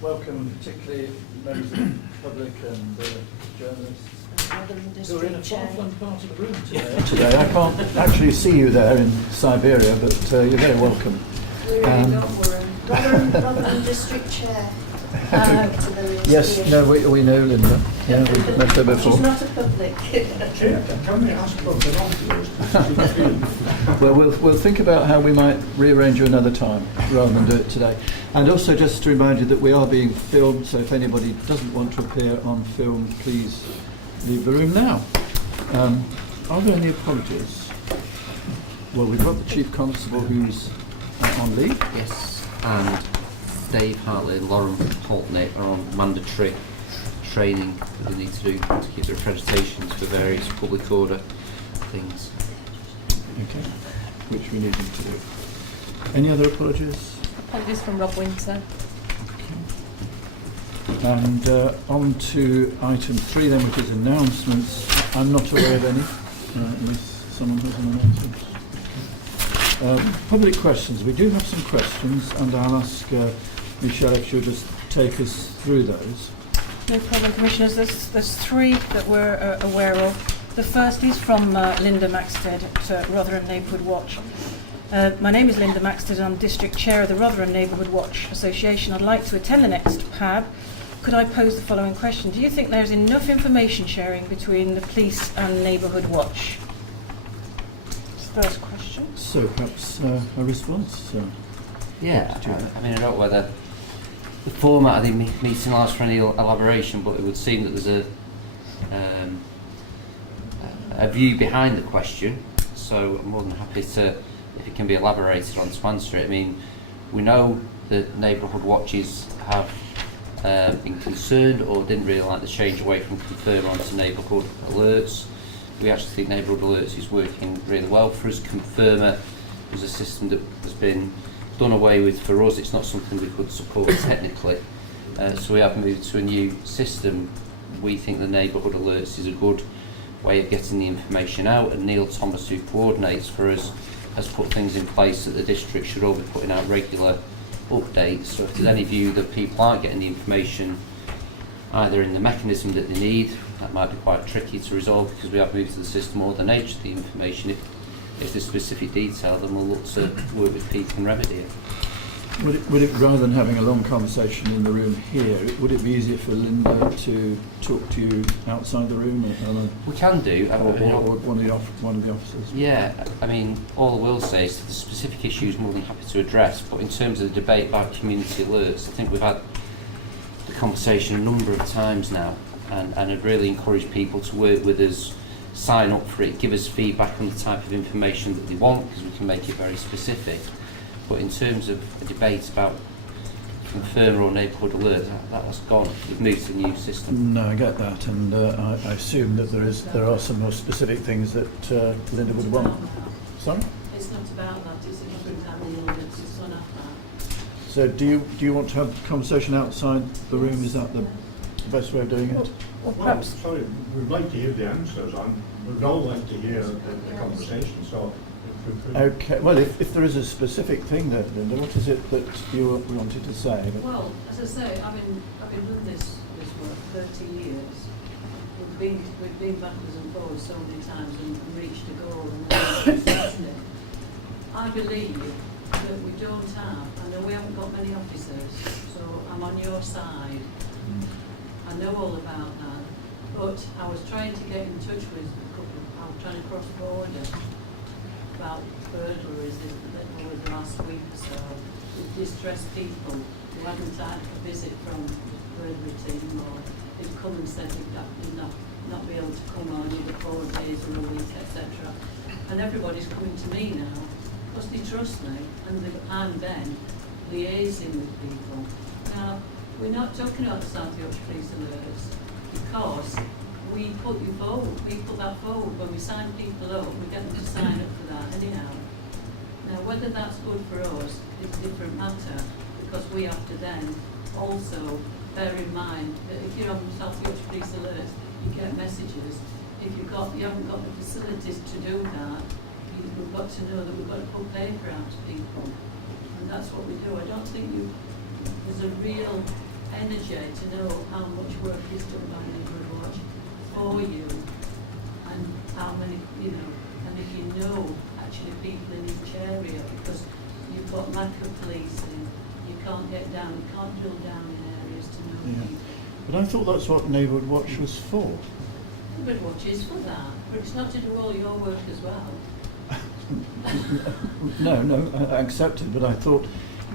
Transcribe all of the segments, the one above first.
welcome particularly members of the public and journalists who are in a far-flung part of the room today. I can't actually see you there in Siberia, but you're very welcome. We really don't worry. Rotherham District Chair. Yes, no, we know Linda. Yeah, we've met her before. She's not a public. Can we ask about the Well, we'll think about how we might rearrange you another time rather than do it today. And also just to remind you that we are being filmed, so if anybody doesn't want to appear on film, please leave the room now. Are there any apologies? Well, we've got the Chief Constable who's on leave. Yes, and Dave Hartley and Lauren Holtney are on mandatory training that they need to do to keep their accreditations for various public order things. Okay, which we need them to do. Any other apologies? Apologies from Rob Winter. Okay. And on to item 3 then, which is announcements. I'm not aware of any, unless someone has an announcement. Public questions. We do have some questions, and I'll ask Michelle if she'll just take us through those. No problem, Commissioners. There's 3 that we're aware of. The first is from Linda Maxted at Rotherham Neighbourhood Watch. My name is Linda Maxted and I'm District Chair of the Rotherham Neighbourhood Watch Association. I'd like to attend the next PAB. Could I pose the following question? Do you think there's enough information sharing between the police and Neighbourhood Watch? That's the first question. So perhaps a response? Yeah, I mean, I don't know whether the format of the meeting allows for any elaboration, but it would seem that there's a view behind the question, so I'm more than happy to, if it can be elaborated on, to answer it. I mean, we know that neighbourhood watches have been concerned or didn't really like the change away from Confirmer onto neighbourhood alerts. We actually think neighbourhood alerts is working really well for us. Confirmer was a system that has been done away with for us. It's not something we could support technically, so we have moved to a new system. We think the neighbourhood alerts is a good way of getting the information out, and Neil Thomas, who coordinates for us, has put things in place that the district should all be putting out regular updates. So if there's any view that people aren't getting the information either in the mechanism that they need, that might be quite tricky to resolve because we have moved to the system, or the nature of the information. If there's specific detail, then we'll look to work with people and remedy it. Would it, rather than having a long conversation in the room here, would it be easier for Linda to talk to you outside the room? We can do. Or one of the officers? Yeah, I mean, all I will say is that the specific issues I'm more than happy to address, but in terms of the debate about community alerts, I think we've had the conversation a number of times now, and I'd really encourage people to work with us, sign up for it, give us feedback on the type of information that they want, because we can make it very specific. But in terms of a debate about Confirmer or neighbourhood alert, that's gone. We've moved to a new system. No, I get that, and I assume that there are some more specific things that Linda would want. Sorry? It's not about that, it's about the alerts, it's not about that. So do you want to have a conversation outside the room? Is that the best way of doing it? Or perhaps Sorry, we'd like to hear the answers, and we'd all like to hear the conversation, so if we could... Okay, well, if there is a specific thing there, Linda, what is it that you wanted to say? Well, as I say, I've been doing this work 30 years. We've been backwards and forwards so many times and reached a goal and then I believe that we don't have, I know we haven't got many officers, so I'm on your side. I know all about that, but I was trying to get in touch with a couple, I was trying to cross border about burglaries over the last week or so, with distressed people who hadn't had a visit from the burglary team, or they'd come and said they'd not be able to come on either 4 days or a week, etc. And everybody's coming to me now because they trust me, and I'm then liaising with people. Now, we're not talking about the South Yorkshire Police alerts because we put you forward, we put that forward. When we sign people up, we get them to sign up for that anyhow. Now, whether that's good for us is a different matter, because we have to then also bear in mind that if you're on South Yorkshire Police alerts, you get messages. If you haven't got the facilities to do that, we've got to know that we've got to put paper out to people, and that's what we do. I don't think there's a real energy to know how much work is done by Neighbourhood Watch for you, and how many, you know, and if you know actually people in each area, because you've got lack of policing, you can't get down, you can't drill down in areas to know Yeah. people. But I thought that's what Neighbourhood Watch was for. Neighbourhood Watch is for that, but it's not to do all your work as well. No, I accept it, but I thought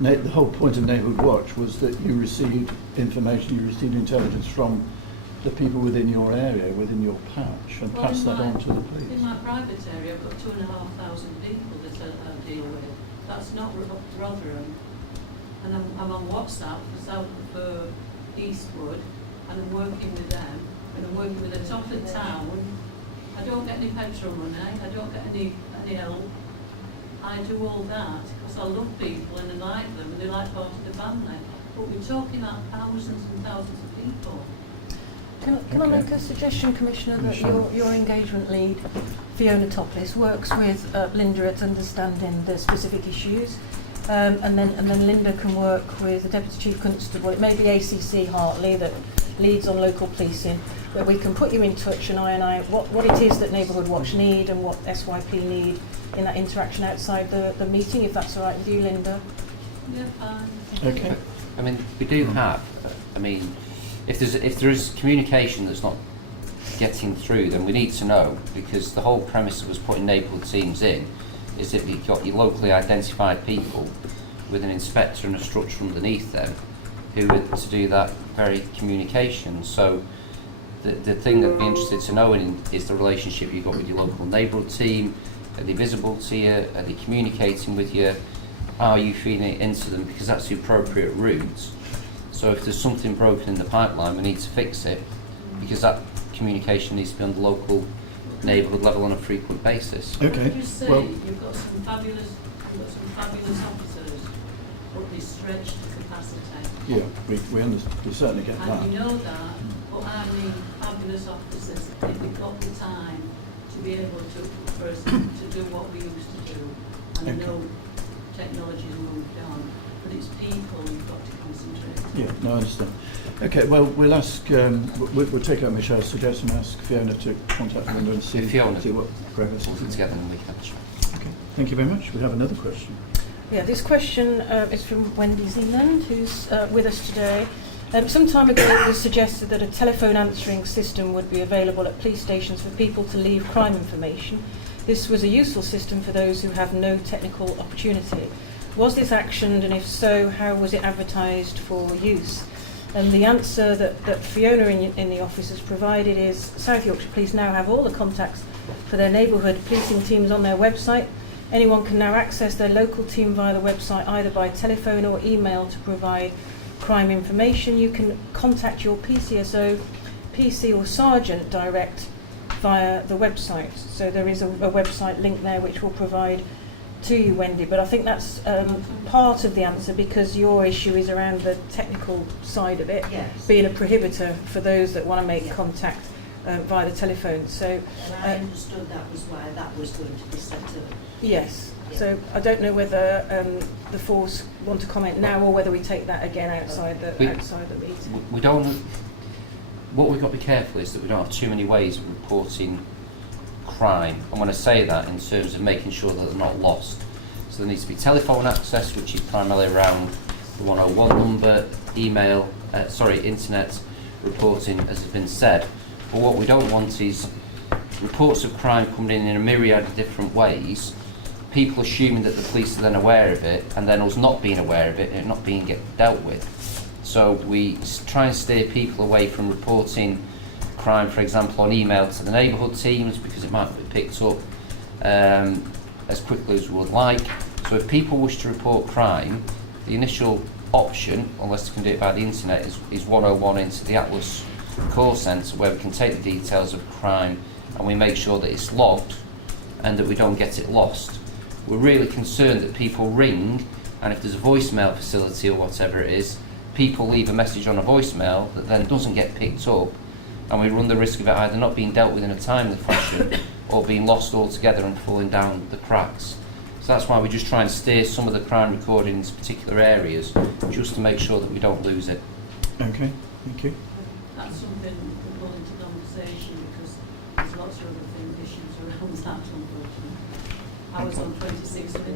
the whole point of Neighbourhood Watch was that you received information, you received intelligence from the people within your area, within your patch, and Well, passed in that my- on to the police. In my private area, I've got 2,500 people that I deal with. That's not Rotherham. And I'm on WhatsApp for Eastwood, and I'm working with them, and I'm working with the top of town. I don't get any petrol money, I don't get any help. I do all that because I love people and I like them and they like part of the family. But we're talking about thousands and thousands of people. Can I Okay. make a suggestion, Commissioner, that Sure. your engagement lead, Fiona Topless, works with Linda at understanding the specific issues, and then Linda can work with the Deputy Chief Constable. It may be ACC Hartley that leads on local policing, where we can put you in touch and iron out what it is that Neighbourhood Watch need and what SYP need in that interaction outside the meeting, if that's all right with you, Linda. Yeah, fine. Okay. I mean, we do have, I mean, if there is communication that's not getting through, then we need to know, because the whole premise of us putting neighbourhood teams in is that you've got your locally identified people with an inspector and a structure underneath them who are to do that very communication. So the thing that I'd be interested to know is the relationship you've got with your local neighbourhood team. Are they visible to you? Are they communicating with you? Are you feeding it into them? Because that's the appropriate route. So if there's something broken in the pipeline, we need to fix it, because that communication needs to be on the local neighbourhood level on a frequent basis. Okay. Just say Well, you've got some fabulous officers, but they stretch to capacity. yeah, we certainly get that. And you know that, but I mean fabulous officers, if they've got the time to be able for us to do what we used to do. And Okay. I know technology's moved on, but it's people you've got to concentrate on. Yeah, no, I understand. Okay, well, we'll ask, we'll take out Michelle's suggestion, ask Fiona to contact Linda and see Fiona. what progress Put it is. together and we can have a chat. Okay, thank you very much. We have another question. Yeah, this question is from Wendy Zealand, who's with us today. Some time ago it was suggested that a telephone answering system would be available at police stations for people to leave crime information. This was a useful system for those who have no technical opportunity. Was this actioned, and if so, how was it advertised for use? And the answer that Fiona in the office has provided is South Yorkshire Police now have all the contacts for their neighbourhood policing teams on their website. Anyone can now access their local team via the website either by telephone or email to provide crime information. You can contact your PCSO, PC or Sergeant direct via the website. So there is a website link there which will provide to you, Wendy, but I think that's part of the answer, because your issue is around the technical side of it, Yes. being a prohibitor for those that want to make contact via the telephone. So And I understood that was why that was going to be set up. yes, so I don't know whether the force want to comment now or whether we take that again outside the meeting. We don't. What we've got to be careful is that we don't have too many ways of reporting crime. And when I say that, in terms of making sure that they're not lost. So there needs to be telephone access, which is primarily around the 101 number, internet reporting, as has been said. But what we don't want is reports of crime coming in a myriad of different ways, people assuming that the police are then aware of it, and then us not being aware of it and it not being dealt with. So we try and steer people away from reporting crime, for example, on email to the neighbourhood teams, because it might be picked up as quickly as we would like. So if people wish to report crime, the initial option, unless they can do it by the internet, is 101 into the Atlas call centre, where we can take the details of crime and we make sure that it's logged and that we don't get it lost. We're really concerned that people ring, and if there's a voicemail facility or whatever it is, people leave a message on a voicemail that then doesn't get picked up, and we run the risk of it either not being dealt with in a timely fashion or being lost altogether and falling down the cracks. So that's why we just try and steer some of the crime recording into particular areas, just to make sure that we don't lose it. Okay, thank you. That's something we pull into conversation because there's lots of other issues around that, unfortunately. I was on 26 minutes.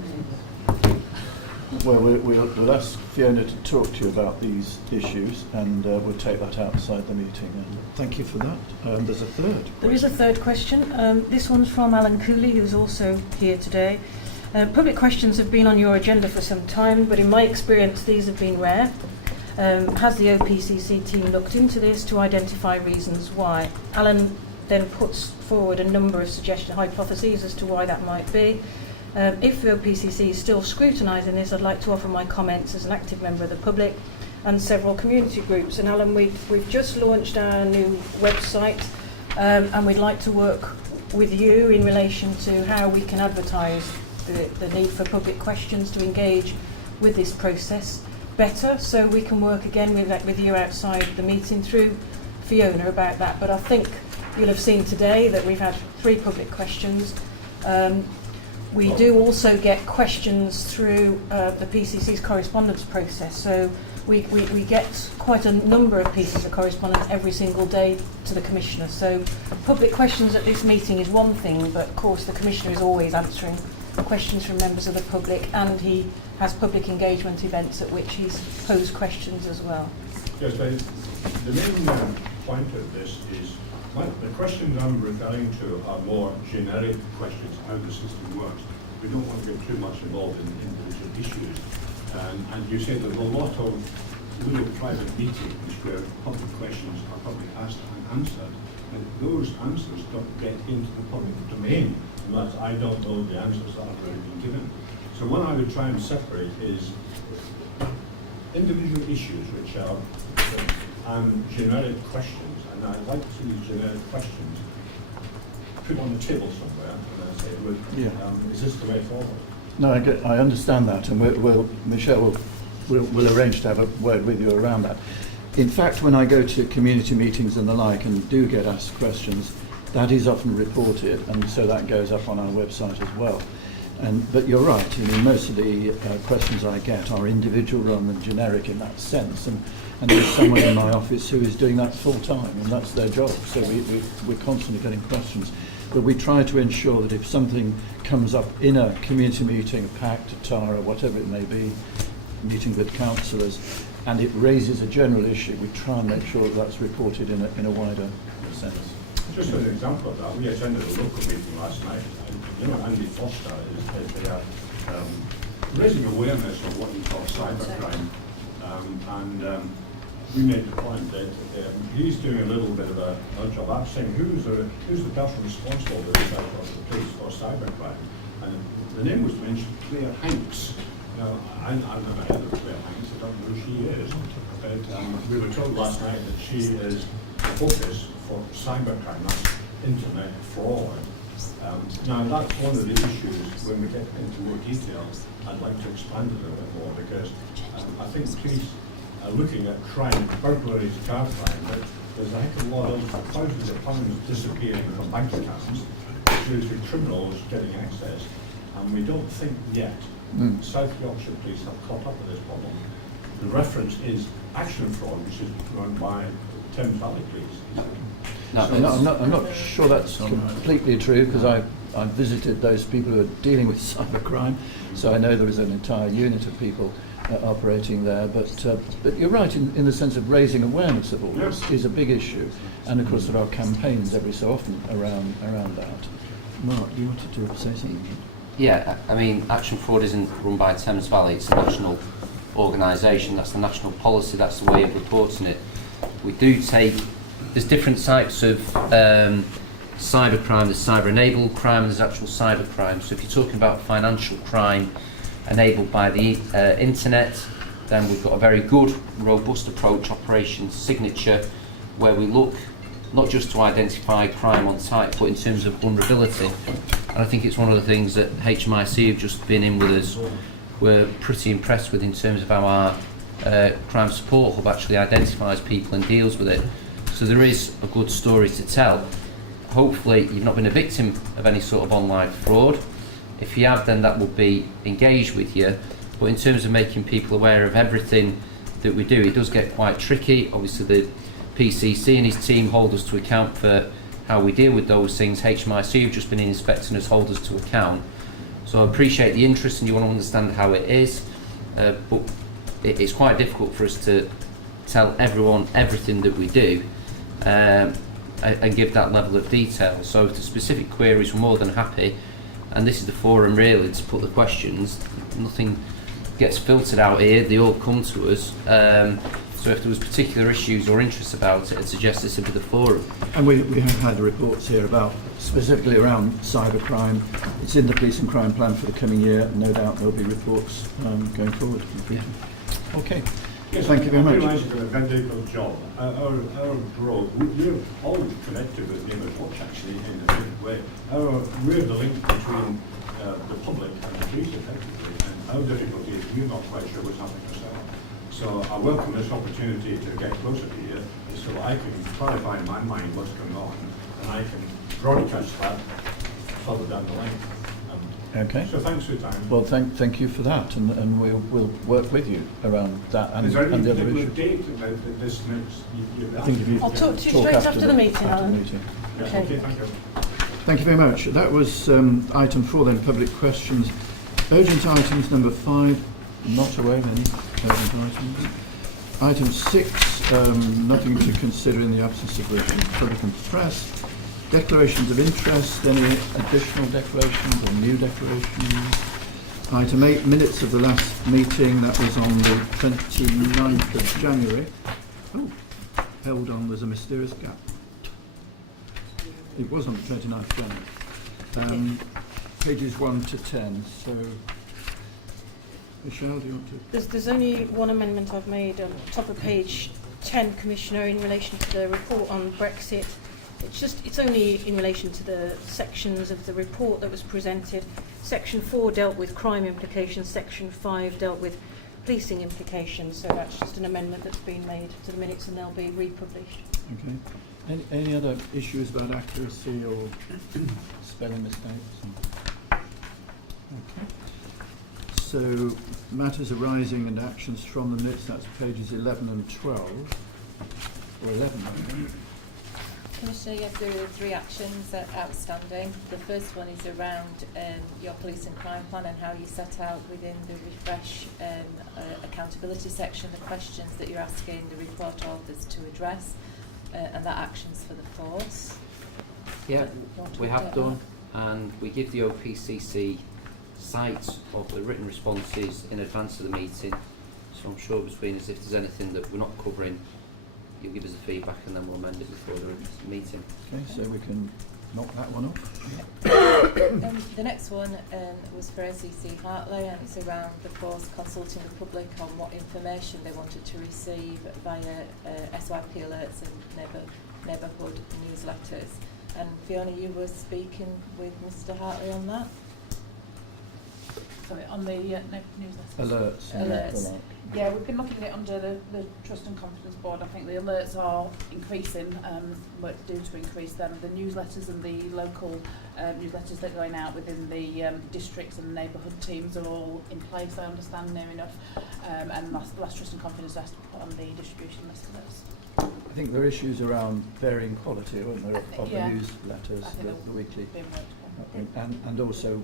Well, we'll ask Fiona to talk to you about these issues, and we'll take that outside the meeting. And thank you for that. There's a third. There is a third question. This one's from Alan Cooley, who's also here today. Public questions have been on your agenda for some time, but in my experience, these have been rare. Has the OPCC team looked into this to identify reasons why? Alan then puts forward a number of suggested hypotheses as to why that might be. If the OPCC is still scrutinising this, I'd like to offer my comments as an active member of the public and several community groups. And Alan, we've just launched our new website, and we'd like to work with you in relation to how we can advertise the need for public questions to engage with this process better, so we can work again with you outside the meeting through Fiona about that. But I think you'll have seen today that we've had 3 public questions. We do also get questions through the PCC's correspondence process, so we get quite a number of pieces of correspondence every single day to the Commissioner. So public questions at this meeting is one thing, but of course the Commissioner is always answering questions from members of the public, and he has public engagement events at which he's posed questions as well. Yes, the main point of this is the questions I'm referring to are more generic questions, how the system works. We don't want to get too much involved in individual issues. And you said there's a lot of little private meetings where public questions are probably asked and answered, and those answers don't get into the public domain unless I don't know the answers that have already been given. So what I would try and separate is individual issues which are generic questions, and I'd like to see these generic questions put on the table somewhere, and I say, look, is this the way forward? No, I understand that, and Michelle will arrange to have a word with you around that. In fact, when I go to community meetings and the like and do get asked questions, that is often reported, and so that goes up on our website as well. But you're right, I mean, most of the questions I get are individual rather than generic in that sense, and there's someone in my office who is doing that full time, and that's their job, so we're constantly getting questions. But we try to ensure that if something comes up in a community meeting, a pact, a TARA, whatever it may be, meeting with councillors, and it raises a general issue, we try and make sure that that's reported in a wider sense. Just as an example of that, we attended a local meeting last night, and Andy Foster is there raising awareness of what he calls cybercrime, and we made the point that he's doing a little bit of a job up saying who's the person responsible for this out of the police for cybercrime, and the name was mentioned, Claire Hanks. Now, I've never heard of Claire Hanks, I don't know who she is, but we were told last night that she is the focus for cybercrime, that's internet fraud. Now that's one of the issues when we get into more detail. I'd like to expand it a bit more because I think the police are looking at crime, burglaries, car crime, but there's a heck of a lot of thousands of pounds disappearing from bank accounts due to criminals getting access, and we don't think yet South Yorkshire Police have caught up with this problem. The reference is action fraud, which is run by Thames Valley Police. I'm not sure that's completely true, because I've visited those people who are dealing with cybercrime, so I know there is an entire unit of people operating there. But you're right in the sense of raising awareness of all this is a big issue, and of course there are campaigns every so often around that. Mark, you wanted to say something? Yeah, I mean, Action Fraud isn't run by Thames Valley, it's a national organisation, that's the national policy, that's the way of reporting it. We do take, there's different types of cybercrime, there's cyber-enabled crime, there's actual cybercrime. So if you're talking about financial crime enabled by the internet, then we've got a very good, robust approach, Operation Signature, where we look not just to identify crime on site, but in terms of vulnerability. And I think it's one of the things that HMIC have just been in with us. We're pretty impressed with in terms of how our crime support hub actually identifies people and deals with it. So there is a good story to tell. Hopefully you've not been a victim of any sort of online fraud. If you have, then that will be engaged with you. But in terms of making people aware of everything that we do, it does get quite tricky. Obviously the PCC and his team hold us to account for how we deal with those things. HMIC have just been inspecting us, hold us to account. So I appreciate the interest and you want to understand how it is, but it's quite difficult for us to tell everyone everything that we do and give that level of detail. So if the specific queries, we're more than happy, and this is the forum really to put the questions. Nothing gets filtered out here, they all come to us. So if there was particular issues or interests about it, I'd suggest this would be the forum. And we have had reports here about, specifically around cybercrime. It's in the police and crime plan for the coming year, and no doubt there'll be reports going forward. Okay, Yes, thank you very I much. realise you've done a very good job. Our growth, we're all connected with Neighbourhood Watch actually in a different way. We're the link between the public and the police effectively, and our difficulty is we're not quite sure what's happening ourselves. So I welcome this opportunity to get closer to you so I can clarify in my mind what's going on and I can broadcast that further down the line. Okay. So thanks for your time. Well, thank you for that, and we'll work with you around that and, Is there and any the other particular issues. date about this next? I think if you I'll talk to you straight after the meeting, after the Alan. meeting. Yeah, Okay. okay, thank you. Thank you very much. That was item 4 then, public questions. Urgent items number 5, not aware of any urgent items. Item 6, nothing to consider in the absence of the public and press. Declarations of interest, any additional declarations or new declarations? Item 8, minutes of the last meeting, that was on the 29th of January. Oh, held on, there's a mysterious gap. It was on the 29th of January. Pages 1 to 10, so Michelle, do you want to? There's only one amendment I've made on top of page 10, Commissioner, in relation to the report on Brexit. It's only in relation to the sections of the report that was presented. Section 4 dealt with crime implications, Section 5 dealt with policing implications, so that's just an amendment that's been made to the minutes and they'll be republished. Okay. Any other issues about accuracy or spelling mistakes? Okay. So, matters arising and actions from the minutes, that's pages 11 and 12. Or 11, I think. Commissioner, yes, there are 3 actions that are outstanding. The first one is around your police and crime plan and how you set out within the refresh accountability section the questions that you're asking the report authors to address, and that action's for the force. Yeah, You want to we have update done, and we give the OPCC sites of the written responses in advance of the meeting, so I'm sure between us, if there's anything that we're not covering, you'll give us the feedback and then we'll amend it before the meeting. Okay, so we can knock that one off. The next one was for SEC Hartley, and it's around the force consulting the public on what information they wanted to receive via SYP alerts and neighbourhood newsletters. And Fiona, you were speaking with Mr Hartley on that? Sorry, on the newsletter. Alerts. Alerts. Yeah, we've been looking at it under the Trust and Confidence Board. I think the alerts are increasing, work to do to increase them. The newsletters and the local newsletters that are going out within the districts and neighbourhood teams are all in place, I understand, near enough. And last Trust and Confidence has to put on the distribution list of those. I think there are issues around varying quality, weren't there, of Yeah. the newsletters, I think the weekly, being worked on. and also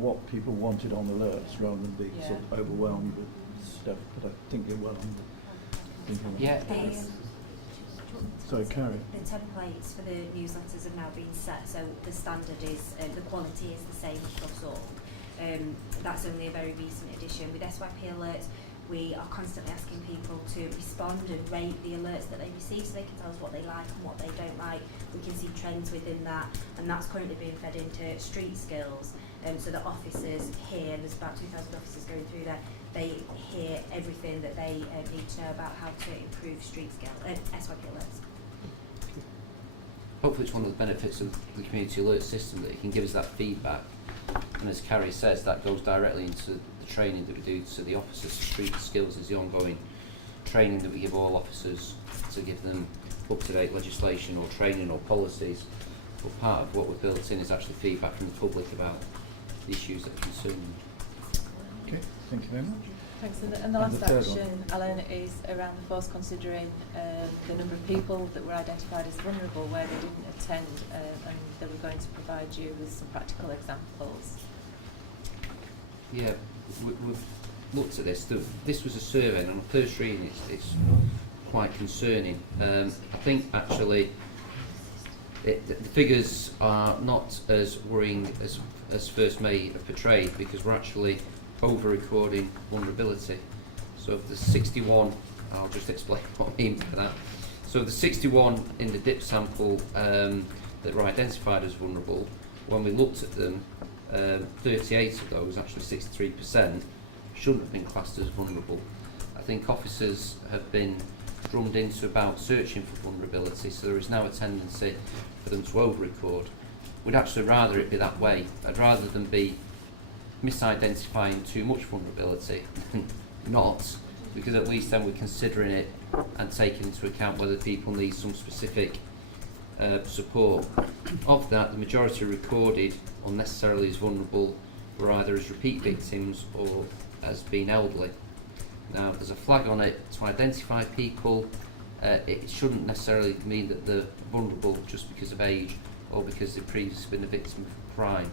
what people wanted on alerts rather than being Yeah. sort of overwhelmed with stuff. But I think you're well on. Yeah, Sorry, Carrie. The templates for the newsletters have now been set, so the standard is, the quality is the same across all. That's only a very recent addition. With SYP alerts, we are constantly asking people to respond and rate the alerts that they receive so they can tell us what they like and what they don't like. We can see trends within that, and that's currently being fed into street skills, so that officers hear, there's about 2,000 officers going through there, they hear everything that they need to know about how to improve street skill, SYP alerts. hopefully it's one of the benefits of the community alert system that it can give us that feedback, and as Carrie says, that goes directly into the training that we do to the officers. Street skills is the ongoing training that we give all officers to give them up-to-date legislation or training or policies, but part of what we've built in is actually feedback from the public about the issues that concern them. Okay, thank you very much. Thanks. And the And last the third action, Alan, is around the force considering the number of people that were identified as vulnerable where they didn't attend, and they were going to provide you with some practical examples. Yeah, we've looked at this. This was a survey, and on first reading it's quite concerning. I think actually the figures are not as worrying as first May have portrayed, because we're actually over-recording vulnerability. So of the 61, I'll just explain what I mean by that. So of the 61 in the dip sample that were identified as vulnerable, when we looked at them, 38 of those, actually 63%, shouldn't have been classed as vulnerable. I think officers have been drummed into about searching for vulnerability, so there is now a tendency for them to over-record. We'd actually rather it be that way. I'd rather them be misidentifying too much vulnerability than not, because at least then we're considering it and taking into account whether people need some specific support. Of that, the majority recorded unnecessarily as vulnerable were either as repeat victims or as being elderly. Now, there's a flag on it to identify people. It shouldn't necessarily mean that they're vulnerable just because of age or because they've previously been a victim of crime.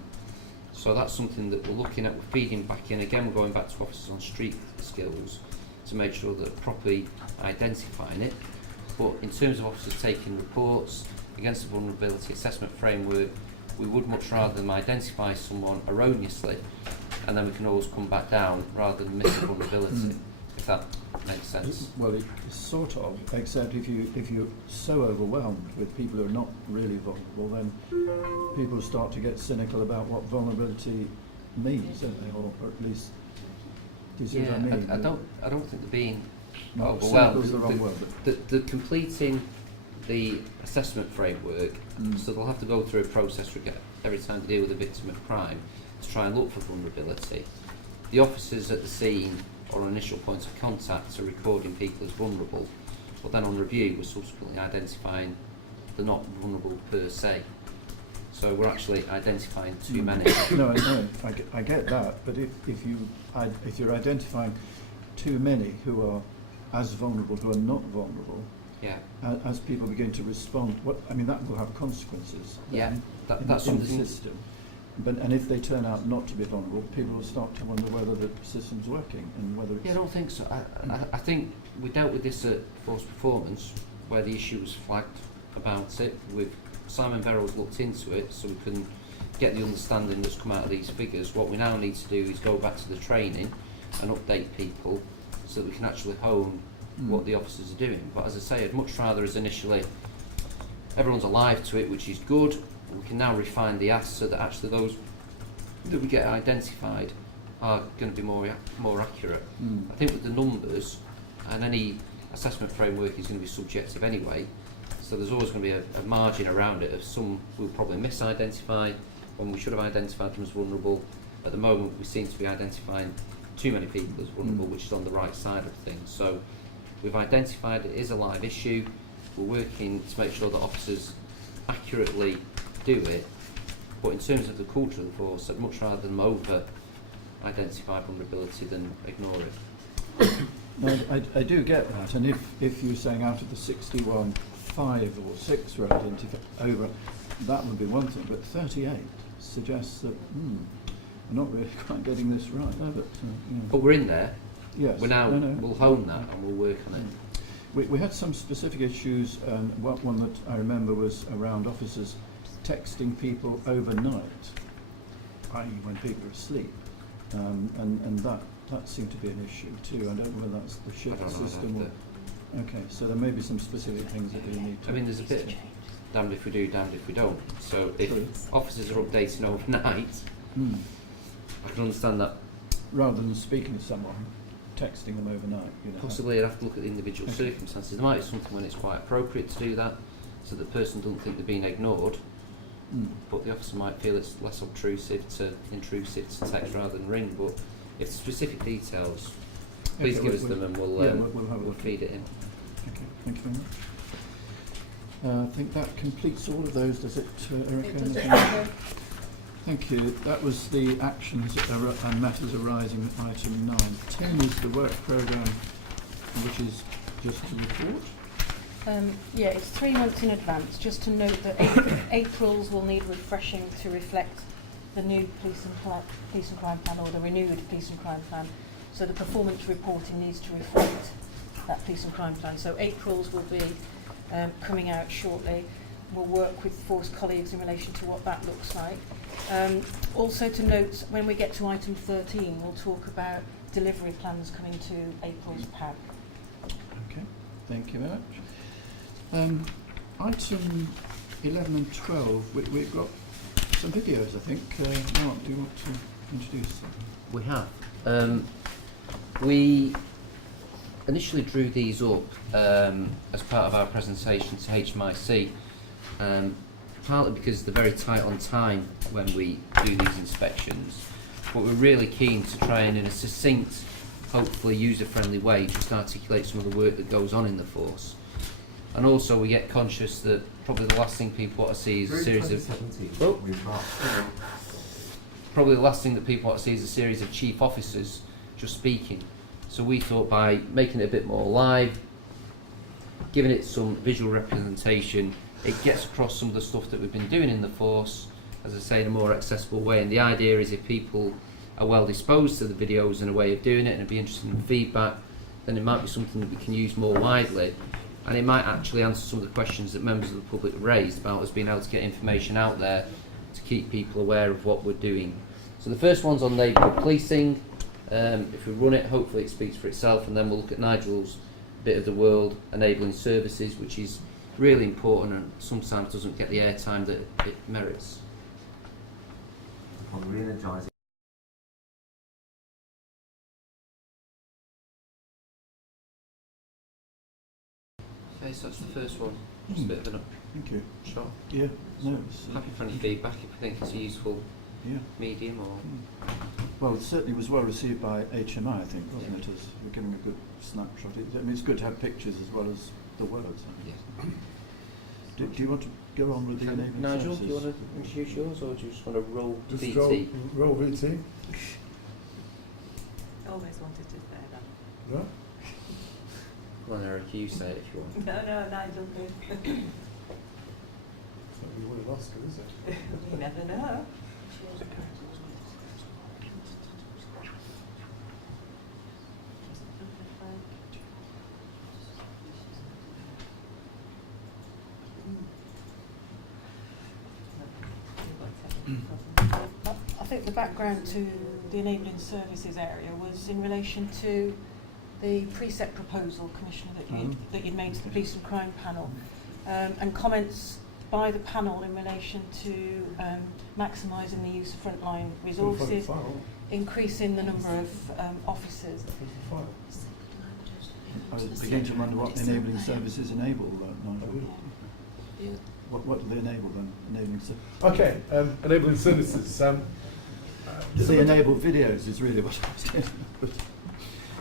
So that's something that we're looking at, we're feeding back in. Again, we're going back to officers on street skills to make sure that they're properly identifying it. But in terms of officers taking reports against the vulnerability assessment framework, we would much rather them identify someone erroneously, and then we can always come back down rather than miss the vulnerability, if that makes sense. Well, it's sort of, except if you're so overwhelmed with people who are not really vulnerable, then people start to get cynical about what vulnerability means, don't they? Or at least, do you see what I mean? I don't think they're being No, overwhelmed. cynical's the wrong word, They're completing the assessment framework, so they'll have to go through a process every time they deal with a victim of crime to try and look for vulnerability. The officers at the scene or initial points of contact are recording people as vulnerable, but then on review we're subsequently identifying they're not vulnerable per se. So we're actually identifying too many. No, I get that, but if you're identifying too many who are as vulnerable, who are not vulnerable, Yeah. As people begin to respond, that will have consequences. Yeah, that's in the something. system. And if they turn out not to be vulnerable, people will start to wonder whether the system's working and whether it's... Yeah, I don't think so. I think we dealt with this at Force Performance, where the issue was flagged about it. Simon Verrill's looked into it, so we can get the understanding that's come out of these figures. What we now need to do is go back to the training and update people so that we can actually hone what the officers are doing. But as I say, I'd much rather as initially everyone's alive to it, which is good. We can now refine the ask so that actually those that we get identified are going to be more accurate. I think with the numbers, and any assessment framework is going to be subjective anyway, so there's always going to be a margin around it of some we'll probably misidentify when we should have identified them as vulnerable. At the moment we seem to be identifying too many people as vulnerable, which is on the right side of things. So we've identified it is a live issue. We're working to make sure that officers accurately do it, but in terms of the culture of the force, I'd much rather them over identify vulnerability than ignore it. No, I do get that, and if you're saying out of the 61, 5 or 6 were identified over, that would be one thing, but 38 suggests that we're not really quite getting this right. But we're in there. Yes. We'll hone that and we'll work on it. We had some specific issues, and one that I remember was around officers texting people overnight, i.e. when people are asleep, and that seemed to be an issue too. I don't know whether that's the shift system or... Okay, so there may be some specific things that we need to... I mean, there's a bit damned if we do, damned if we don't. So if officers are updating overnight, I can understand that. Rather than speaking to someone, texting them overnight, Possibly you'd have to look at the individual circumstances. There might be something when it's quite appropriate to do that, so the person doesn't think they're being ignored, but the officer might feel it's less intrusive to text rather than ring. But if the specific details, please give us them and we'll feed it in. Okay, thank you very much. I think that completes all of those, does it, Erica? Thank you. That was the actions and matters arising at item 9. 10 is the work programme, which is just to report. Yeah, it's 3 months in advance. Just to note that April's will need refreshing to reflect the new police and crime plan, or the renewed police and crime plan. So the performance reporting needs to reflect that police and crime plan. So April's will be coming out shortly. We'll work with Force colleagues in relation to what that looks like. Also to note, when we get to item 13, we'll talk about delivery plans coming to April's pack. Okay, thank you very much. Item 11 and 12, we've got some videos, I think. Mark, do you want to introduce them? We have. We initially drew these up as part of our presentation to HMIC, partly because they're very tight on time when we do these inspections, but we're really keen to try and, in a succinct, hopefully user-friendly way, just articulate some of the work that goes on in the force. And also we get conscious that probably the last thing people want to see is a series of... Probably the last thing that people want to see is a series of chief officers just speaking. So we thought by making it a bit more live, giving it some visual representation, it gets across some of the stuff that we've been doing in the force, as I say, in a more accessible way. And the idea is if people are well disposed to the videos and a way of doing it and be interested in feedback, then it might be something that we can use more widely. And it might actually answer some of the questions that members of the public raised about us being able to get information out there to keep people aware of what we're doing. So the first one's on neighbourhood policing. If we run it, hopefully it speaks for itself, and then we'll look at Nigel's bit of the world, enabling services, which is really important and sometimes doesn't get the airtime that it merits. On re-energising. Okay, so that's the first one. Just a bit of an Thank you. shot. Yeah, no, it's, Happy for any feedback if you think it's a useful yeah. medium or... Well, it certainly was well received by HMI, I think, wasn't it? As we're giving a good snapshot. I mean, it's good to have pictures as well as the words. Yes. Do you want to go on with the enabling Nigel, services? do you want to introduce yours, or do you just want to roll Just VT? roll VT. Always wanted to say that. Right. Come on, Eric, you say it if you want. No, Nigel did. So we would have lost it, is it? You never know. I think the background to the enabling services area was in relation to the precept proposal, Commissioner, that you'd made to the Police and Crime panel, and comments by the panel in relation to maximising the use of frontline resources, increasing the number of officers. I was beginning to wonder what enabling services enable, Nigel. What do they enable then? Enabling Okay, enabling services. do they enable videos is really what I was doing.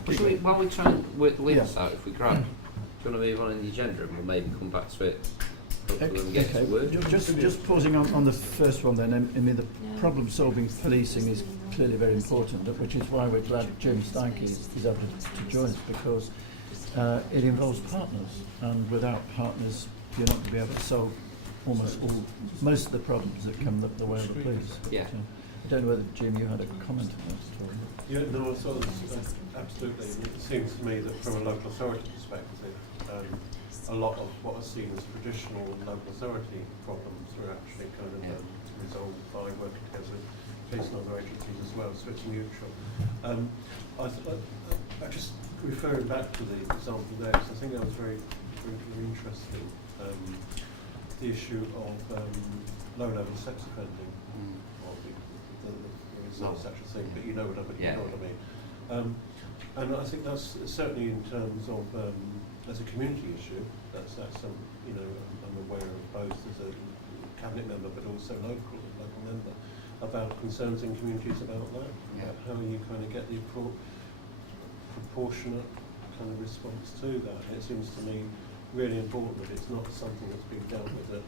Should we, while we try and work the links out, if we grab, do you want to move on in the agenda and we'll maybe come back to it hopefully when we get to work? Just pausing on the first one then, I mean the problem-solving policing is clearly very important, which is why we're glad Jim Steinke is able to join us, because it involves partners, and without partners you're not going to be able to solve most of the problems that come the way of the police. Yeah. I don't know whether, Jim, you had a comment on that at all. Yeah, no, so absolutely. It seems to me that from a local authority perspective, a lot of what are seen as traditional local authority problems are actually kind of resolved by working together with police and other agencies as well, so it's mutual. I just referring back to the example there, because I think that was very interesting. The issue of low-level sex offending. There is no such a thing, but you know what I mean. And I think that's certainly in terms of as a community issue. That's some, you know, I'm aware of both as a cabinet member, but also local member, about concerns in communities about that. About how you kind of get the proportionate kind of response to that. It seems to me really important that it's not something that's being dealt with at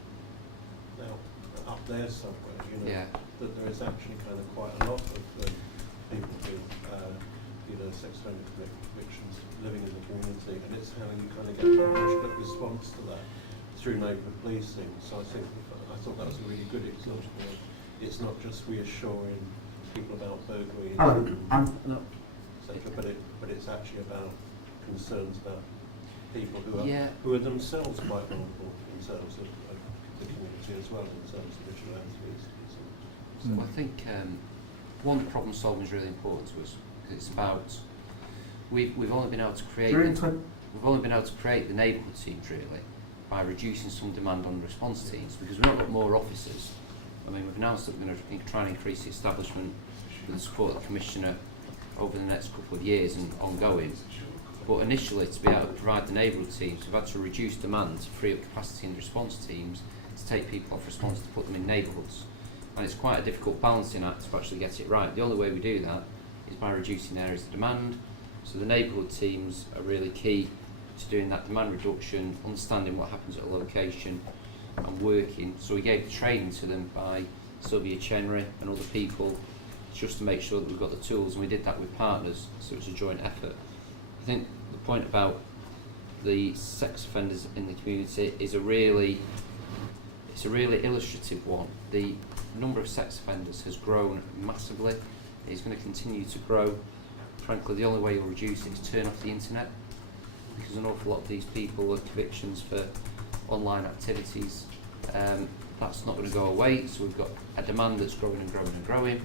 out up there somewhere, you know, Yeah. that there is actually kind of quite a lot of people with, you know, sex offender convictions living in the community, and it's how you kind of get a proportionate response to that through neighbourhood policing. So I thought that was a really good example. It's not just reassuring people about burglary, etc., but it's actually about concerns about people who are themselves quite vulnerable in terms of the community as well, in terms of vigilantes. So I think one, problem solving is really important to us, because it's about we've only been able to create the neighbourhood teams really by reducing some demand on the response teams, because we've not got more officers. I mean, we've announced that we're going to try and increase the establishment with the support of the Commissioner over the next couple of years and ongoing. But initially, to be able to provide the neighbourhood teams, we've had to reduce demand to free up capacity in the response teams to take people off response to put them in neighbourhoods. And it's quite a difficult balancing act to actually get it right. The only way we do that is by reducing areas of demand. So the neighbourhood teams are really key to doing that demand reduction, understanding what happens at a location and working. So we gave the training to them by Sylvia Chenry and other people just to make sure that we've got the tools, and we did that with partners, so it's a joint effort. I think the point about the sex offenders in the community is a really illustrative one. The number of sex offenders has grown massively. It's going to continue to grow. Frankly, the only way you'll reduce it is turn off the internet, because an awful lot of these people with convictions for online activities, that's not going to go away. So we've got a demand that's growing and growing and growing,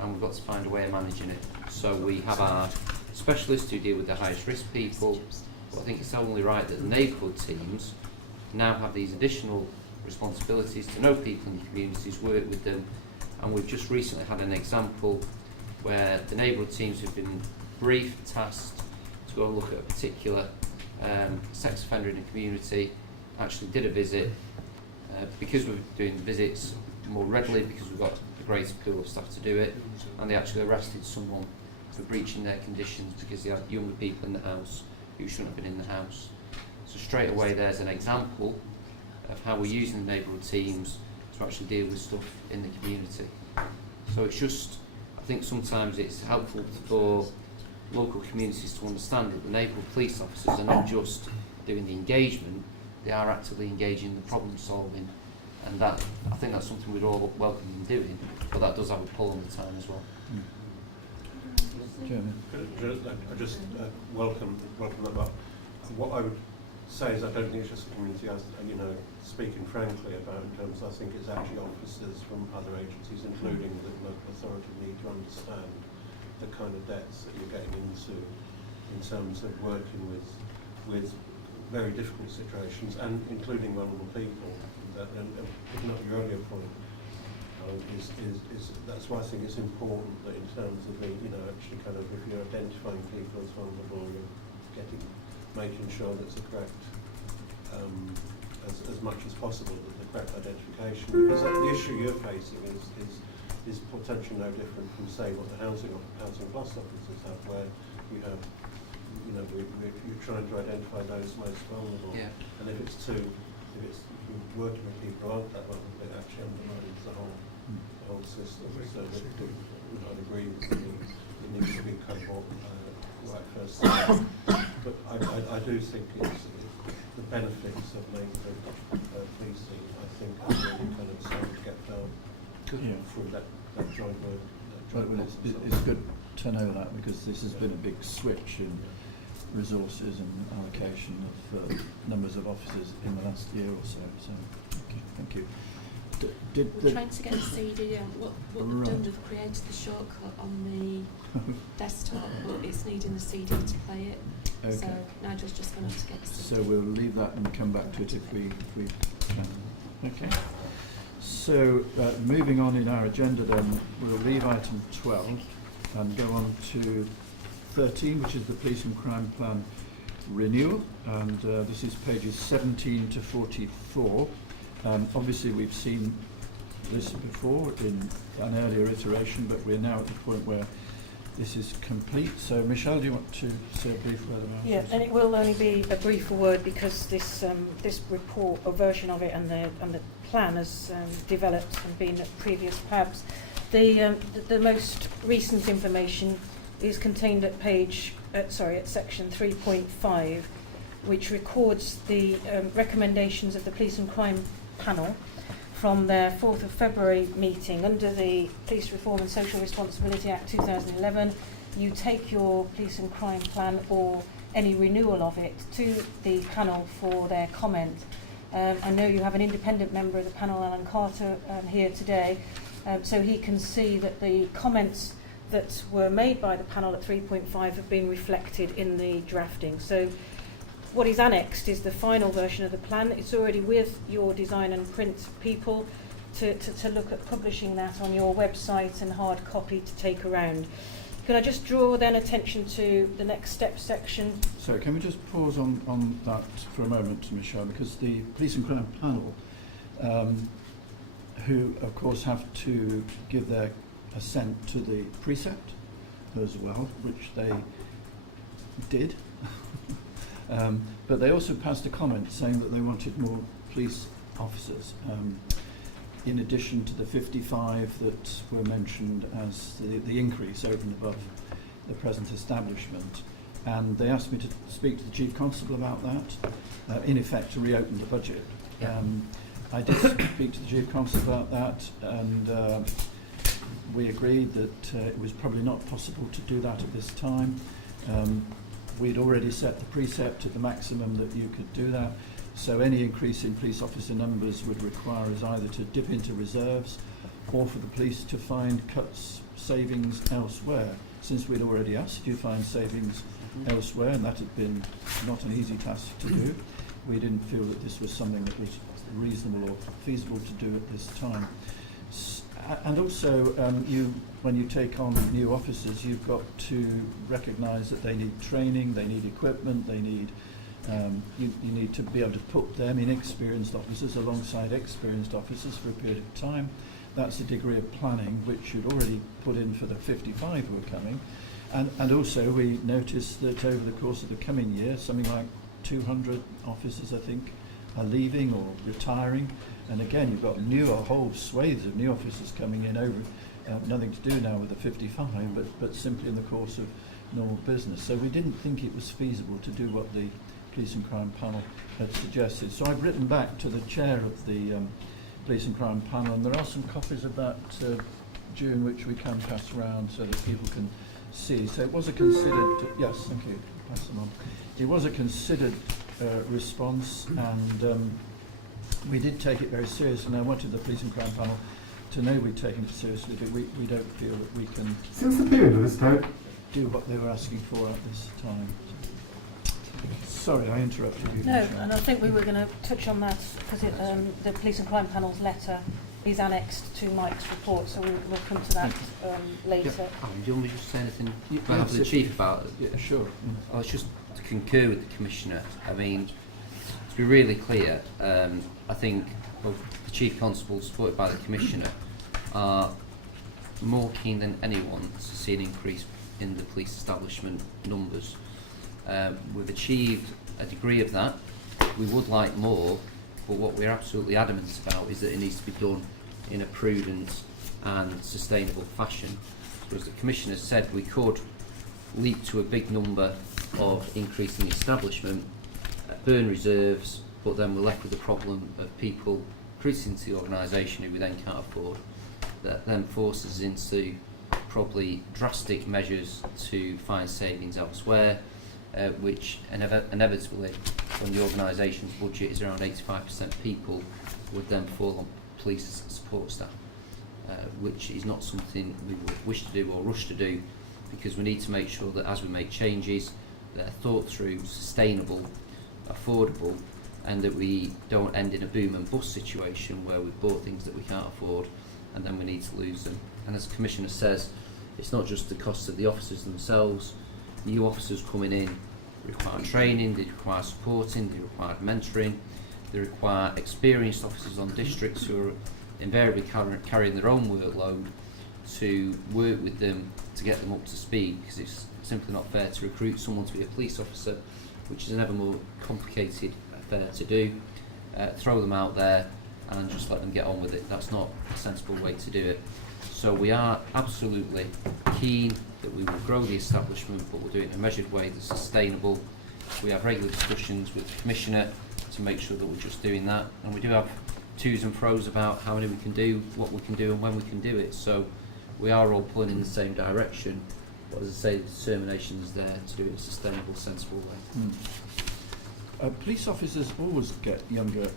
and we've got to find a way of managing it. So we have our specialists who deal with the highest risk people, but I think it's only right that the neighbourhood teams now have these additional responsibilities to know people in the communities, work with them, and we've just recently had an example where the neighbourhood teams have been briefed, tasked to go and look at a particular sex offender in the community, actually did a visit, because we're doing the visits more readily, because we've got a greater pool of staff to do it, and they actually arrested someone for breaching their conditions because they had younger people in the house who shouldn't have been in the house. So straight away there's an example of how we're using the neighbourhood teams to actually deal with stuff in the community. So it's just, I think sometimes it's helpful for local communities to understand that the neighbourhood police officers are not just doing the engagement, they are actively engaging in the problem solving, and that, I think that's something we'd all welcome them doing, but that does have a pull on the time as well. Jeremy. I just welcome that, but what I would say is I don't think it's just the community, you know, speaking frankly about in terms, I think it's actually officers from other agencies, including the local authority, need to understand the kind of debts that you're getting into in terms of working with very difficult situations, and including vulnerable people. And picking up your earlier point, is that's why I think it's important that in terms of the, you know, actually kind of if you're identifying people as vulnerable, you're making sure that it's the correct, as much as possible, the correct identification, because the issue you're facing is potentially no different from, say, what the housing plus officers have, where you have, you know, you're trying to identify those most vulnerable, and if you're working with people who aren't that vulnerable, it actually undermines the whole system. So I'd agree with you, it needs to be kind of right first time. But I do think it's the benefits of neighbourhood policing, I think, are really kind of starting to get felt through that joint work. It's good to know that, because this has been a big switch in resources and allocation of numbers of officers in the last year or so. So, okay, thank you. We're trying to get the CD out. What we've done, we've created the shortcut on the desktop, but it's needing the CD to play it. Okay. So Nigel's just going to have to get the CD. So we'll leave that and come back to it if we can. Okay. So moving on in our agenda then, we'll leave item 12 and go on to 13, which is the Police and Crime Plan renewal, and this is pages 17 to 44. Obviously we've seen this before in an earlier iteration, but we're now at the point where this is complete. So, Michelle, do you want to say a brief word about Yeah, this? and it will only be a brief word because this report, a version of it, and the plan has developed and been at previous PABs. The most recent information is contained at at section 3.5, which records the recommendations of the Police and Crime Panel from their 4th of February meeting. Under the Police Reform and Social Responsibility Act 2011, you take your police and crime plan or any renewal of it to the panel for their comment. I know you have an independent member of the panel, Alan Carter, here today, so he can see that the comments that were made by the panel at 3.5 have been reflected in the drafting. So what is annexed is the final version of the plan. It's already with your design and print people to look at publishing that on your website and hard copy to take around. Could I just draw then attention to the next step section? So can we just pause on that for a moment, Michelle, because the Police and Crime Panel, who of course have to give their assent to the precept as well, which they did, but they also passed a comment saying that they wanted more police officers, in addition to the 55 that were mentioned as the increase over and above the present establishment. And they asked me to speak to the Chief Constable about that, in effect to reopen the budget. I did speak to the Chief Constable about that, and we agreed that it was probably not possible to do that at this time. We'd already set the precept at the maximum that you could do that, so any increase in police officer numbers would require us either to dip into reserves or for the police to find savings elsewhere. Since we'd already asked you to find savings elsewhere, and that had been not an easy task to do, we didn't feel that this was something that was reasonable or feasible to do at this time. And also, when you take on new officers, you've got to recognise that they need training, they need equipment, they need you need to be able to put them, inexperienced officers, alongside experienced officers for a period of time. That's a degree of planning which you'd already put in for the 55 who are coming. And also we noticed that over the course of the coming year, something like 200 officers, I think, are leaving or retiring. And again, you've got a whole swathes of new officers coming in over, nothing to do now with the 55, but simply in the course of normal business. So we didn't think it was feasible to do what the Police and Crime Panel had suggested. So I've written back to the chair of the Police and Crime Panel, and there are some copies of that June which we can pass around so that people can see. So it was a considered, yes, thank you, pass them on. It was a considered response, and we did take it very seriously, and I wanted the Police and Crime Panel to know we'd taken it seriously, but we don't feel that we can Since the period of this time, do what they were asking for at this time. Sorry, I interrupted you. No, Michelle. and I think we were going to touch on that because the Police and Crime Panel's letter is annexed to Mike's report, so we'll come to that later. Do you want me to just say anything Yes, about the Chief about it? Yeah, sure. I was just to concur with the Commissioner. I mean, to be really clear, I think both the Chief Constable, supported by the Commissioner, are more keen than anyone to see an increase in the police establishment numbers. We've achieved a degree of that. We would like more, but what we're absolutely adamant about is that it needs to be done in a prudent and sustainable fashion. So as the Commissioner said, we could leap to a big number of increasing the establishment, burn reserves, but then we're left with the problem of people recruiting into the organisation who we then can't afford. That then forces us into probably drastic measures to find savings elsewhere, which inevitably, when the organisation's budget is around 85% people, would then fall on police support staff, which is not something we would wish to do or rush to do, because we need to make sure that as we make changes, they're thought through, sustainable, affordable, and that we don't end in a boom and bust situation where we've bought things that we can't afford and then we need to lose them. And as the Commissioner says, it's not just the cost of the officers themselves. New officers coming in require training, they require supporting, they require mentoring, they require experienced officers on districts who are invariably carrying their own workload to work with them to get them up to speed, because it's simply not fair to recruit someone to be a police officer, which is an ever more complicated affair to do. Throw them out there and just let them get on with it. That's not a sensible way to do it. So we are absolutely keen that we will grow the establishment, but we'll do it in a measured way that's sustainable. We have regular discussions with the Commissioner to make sure that we're just doing that, and we do have twos and fro's about how many we can do, what we can do and when we can do it. So we are all pulling in the same direction, but as I say, the determination is there to do it in a sustainable, sensible way. Police officers always get younger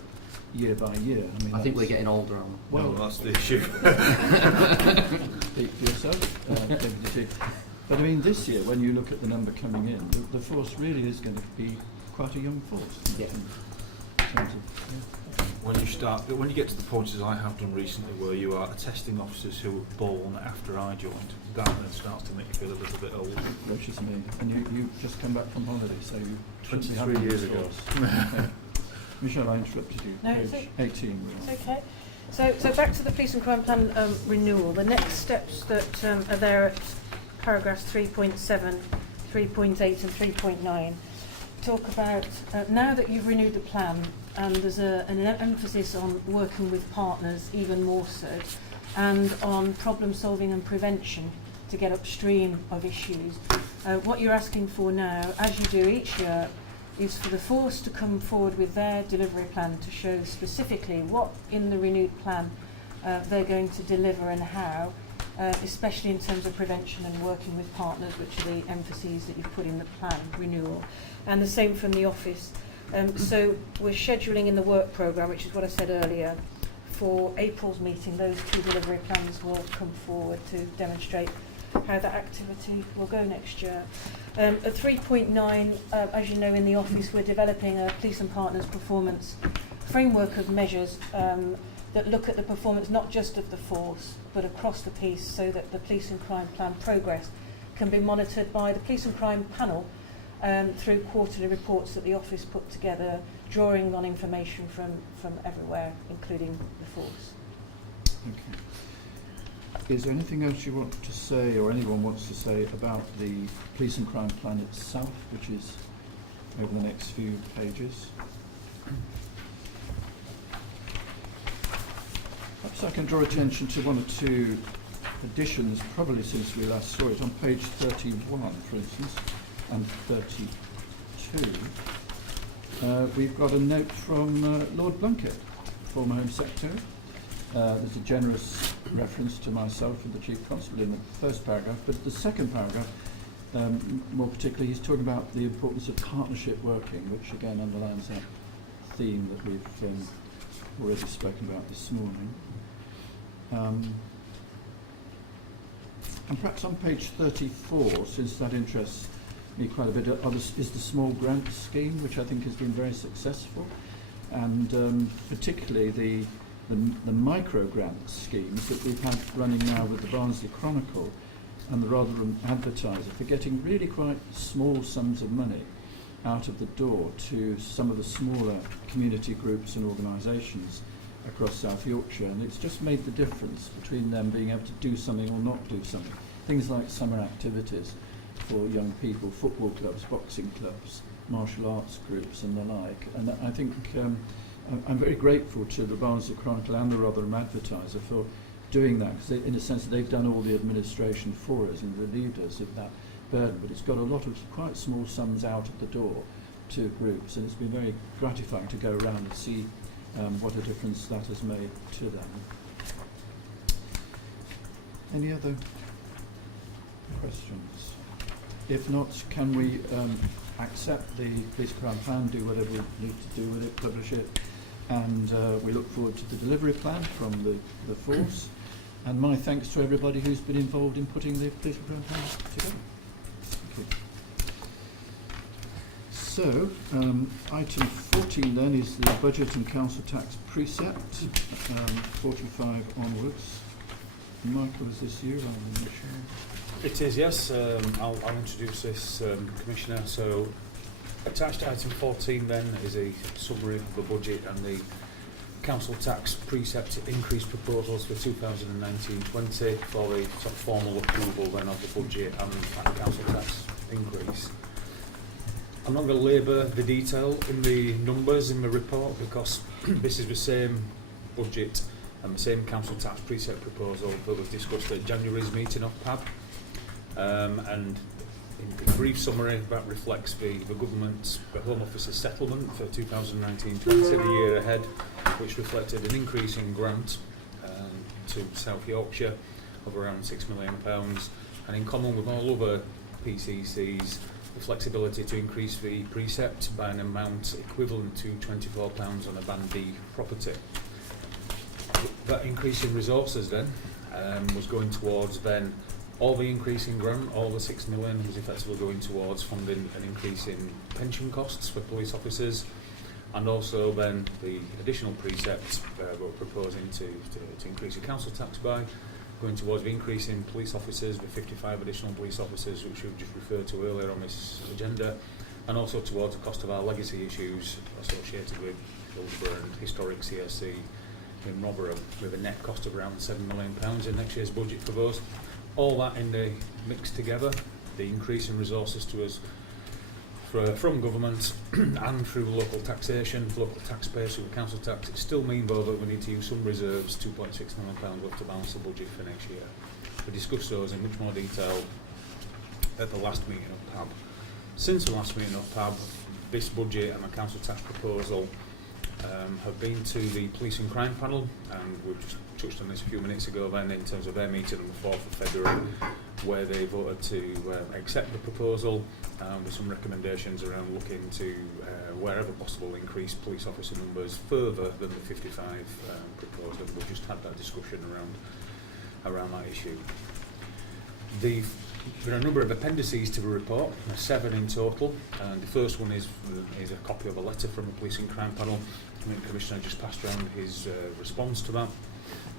year by year. I mean, I think we're getting older, aren't we? Well, that's the issue. Speak for yourself, Deputy Chief. But I mean, this year, when you look at the number coming in, the force really is going to be quite a young force. Yeah. In terms of, When you get to the point, as I have done recently, where you are attesting officers who were born after I joined, that then starts to make you feel a little bit old. Gracious me. And you just come back from holiday, so you shouldn't be 23 having years this ago. force. Michelle, I interrupted you. No, Page 18. It's okay. So back to the Police and Crime Plan renewal. The next steps that are there at paragraphs 3.7, 3.8 and 3.9 talk about, now that you've renewed the plan, and there's an emphasis on working with partners even more so, and on problem solving and prevention to get upstream of issues. What you're asking for now, as you do each year, is for the force to come forward with their delivery plan to show specifically what in the renewed plan they're going to deliver and how, especially in terms of prevention and working with partners, which are the emphases that you've put in the plan renewal. And the same from the office. So we're scheduling in the work programme, which is what I said earlier, for April's meeting. Those two delivery plans will come forward to demonstrate how that activity will go next year. At 3.9, as you know, in the office we're developing a Police and Partners performance framework of measures that look at the performance not just of the force but across the piece, so that the Police and Crime Plan progress can be monitored by the Police and Crime Panel through quarterly reports that the office put together, drawing on information from everywhere, including the force. Okay. Is there anything else you want to say, or anyone wants to say, about the Police and Crime Plan itself, which is over the next few pages? Perhaps I can draw attention to one or two additions, probably since we last saw it, on page 31, for instance, and 32. We've got a note from Lord Blunkett, former Home Secretary. There's a generous reference to myself and the Chief Constable in the first paragraph, but the second paragraph, more particularly, he's talking about the importance of partnership working, which again underlines that theme that we've already spoken about this morning. And perhaps on page 34, since that interests me quite a bit, is the small grant scheme, which I think has been very successful, and particularly the micro grant schemes that we've had running now with the Barnsley Chronicle and the Rotherham Advertiser, for getting really quite small sums of money out of the door to some of the smaller community groups and organisations across South Yorkshire, and it's just made the difference between them being able to do something or not do something. Things like summer activities for young people, football clubs, boxing clubs, martial arts groups and the like. And I think I'm very grateful to the Barnsley Chronicle and the Rotherham Advertiser for doing that, because in a sense they've done all the administration for us and relieved us of that burden, but it's got a lot of quite small sums out of the door to groups, and it's been very gratifying to go around and see what a difference that has made to them. Any other questions? If not, can we accept the Police Crime Plan, do whatever we need to do with it, publish it, and we look forward to the delivery plan from the force. And my thanks to everybody who's been involved in putting the Police Crime Plan together. Thank you. So, item 14 then is the budget and council tax precept, 45 onwards. Michael, is this you? It is, yes. I'll introduce this, Commissioner. So, attached to item 14 then is a summary of the budget and the council tax precept increase proposals for 2019-20 for the sort of formal approval then of the budget and council tax increase. I'm not going to labour the detail in the numbers in the report because this is the same budget and the same council tax precept proposal that was discussed at January's meeting of PAB. And in brief summary, that reflects the government's, the Home Office's settlement for 2019-20, the year ahead, which reflected an increase in grant to South Yorkshire of around £6 million, and in common with all other PCCs, the flexibility to increase the precept by an amount equivalent to £24 on a Band D property. That increase in resources then was going towards then all the increase in grant, all the £6 million was effectively going towards funding an increase in pension costs for police officers, and also then the additional precepts we're proposing to increase the council tax by, going towards the increase in police officers, with 55 additional police officers, which we've just referred to earlier on this agenda, and also towards the cost of our legacy issues associated with Hillsborough and historic CSC in Rotherham, with a net cost of around £7 million in next year's budget for those. All that in the mix together, the increase in resources to us from government and through local taxation, local taxpayers through the council tax, it still means though that we need to use some reserves, £2.6 million worth to balance the budget for next year. We discussed those in much more detail at the last meeting of PAB. Since the last meeting of PAB, this budget and the council tax proposal have been to the Police and Crime Panel, and we've just touched on this a few minutes ago then in terms of their meeting on the 4th of February, where they voted to accept the proposal with some recommendations around looking to, wherever possible, increase police officer numbers further than the 55 proposed, and we've just had that discussion around that issue. There are a number of appendices to the report, 7 in total, and the first one is a copy of a letter from the Police and Crime Panel. The Commissioner just passed around his response to that.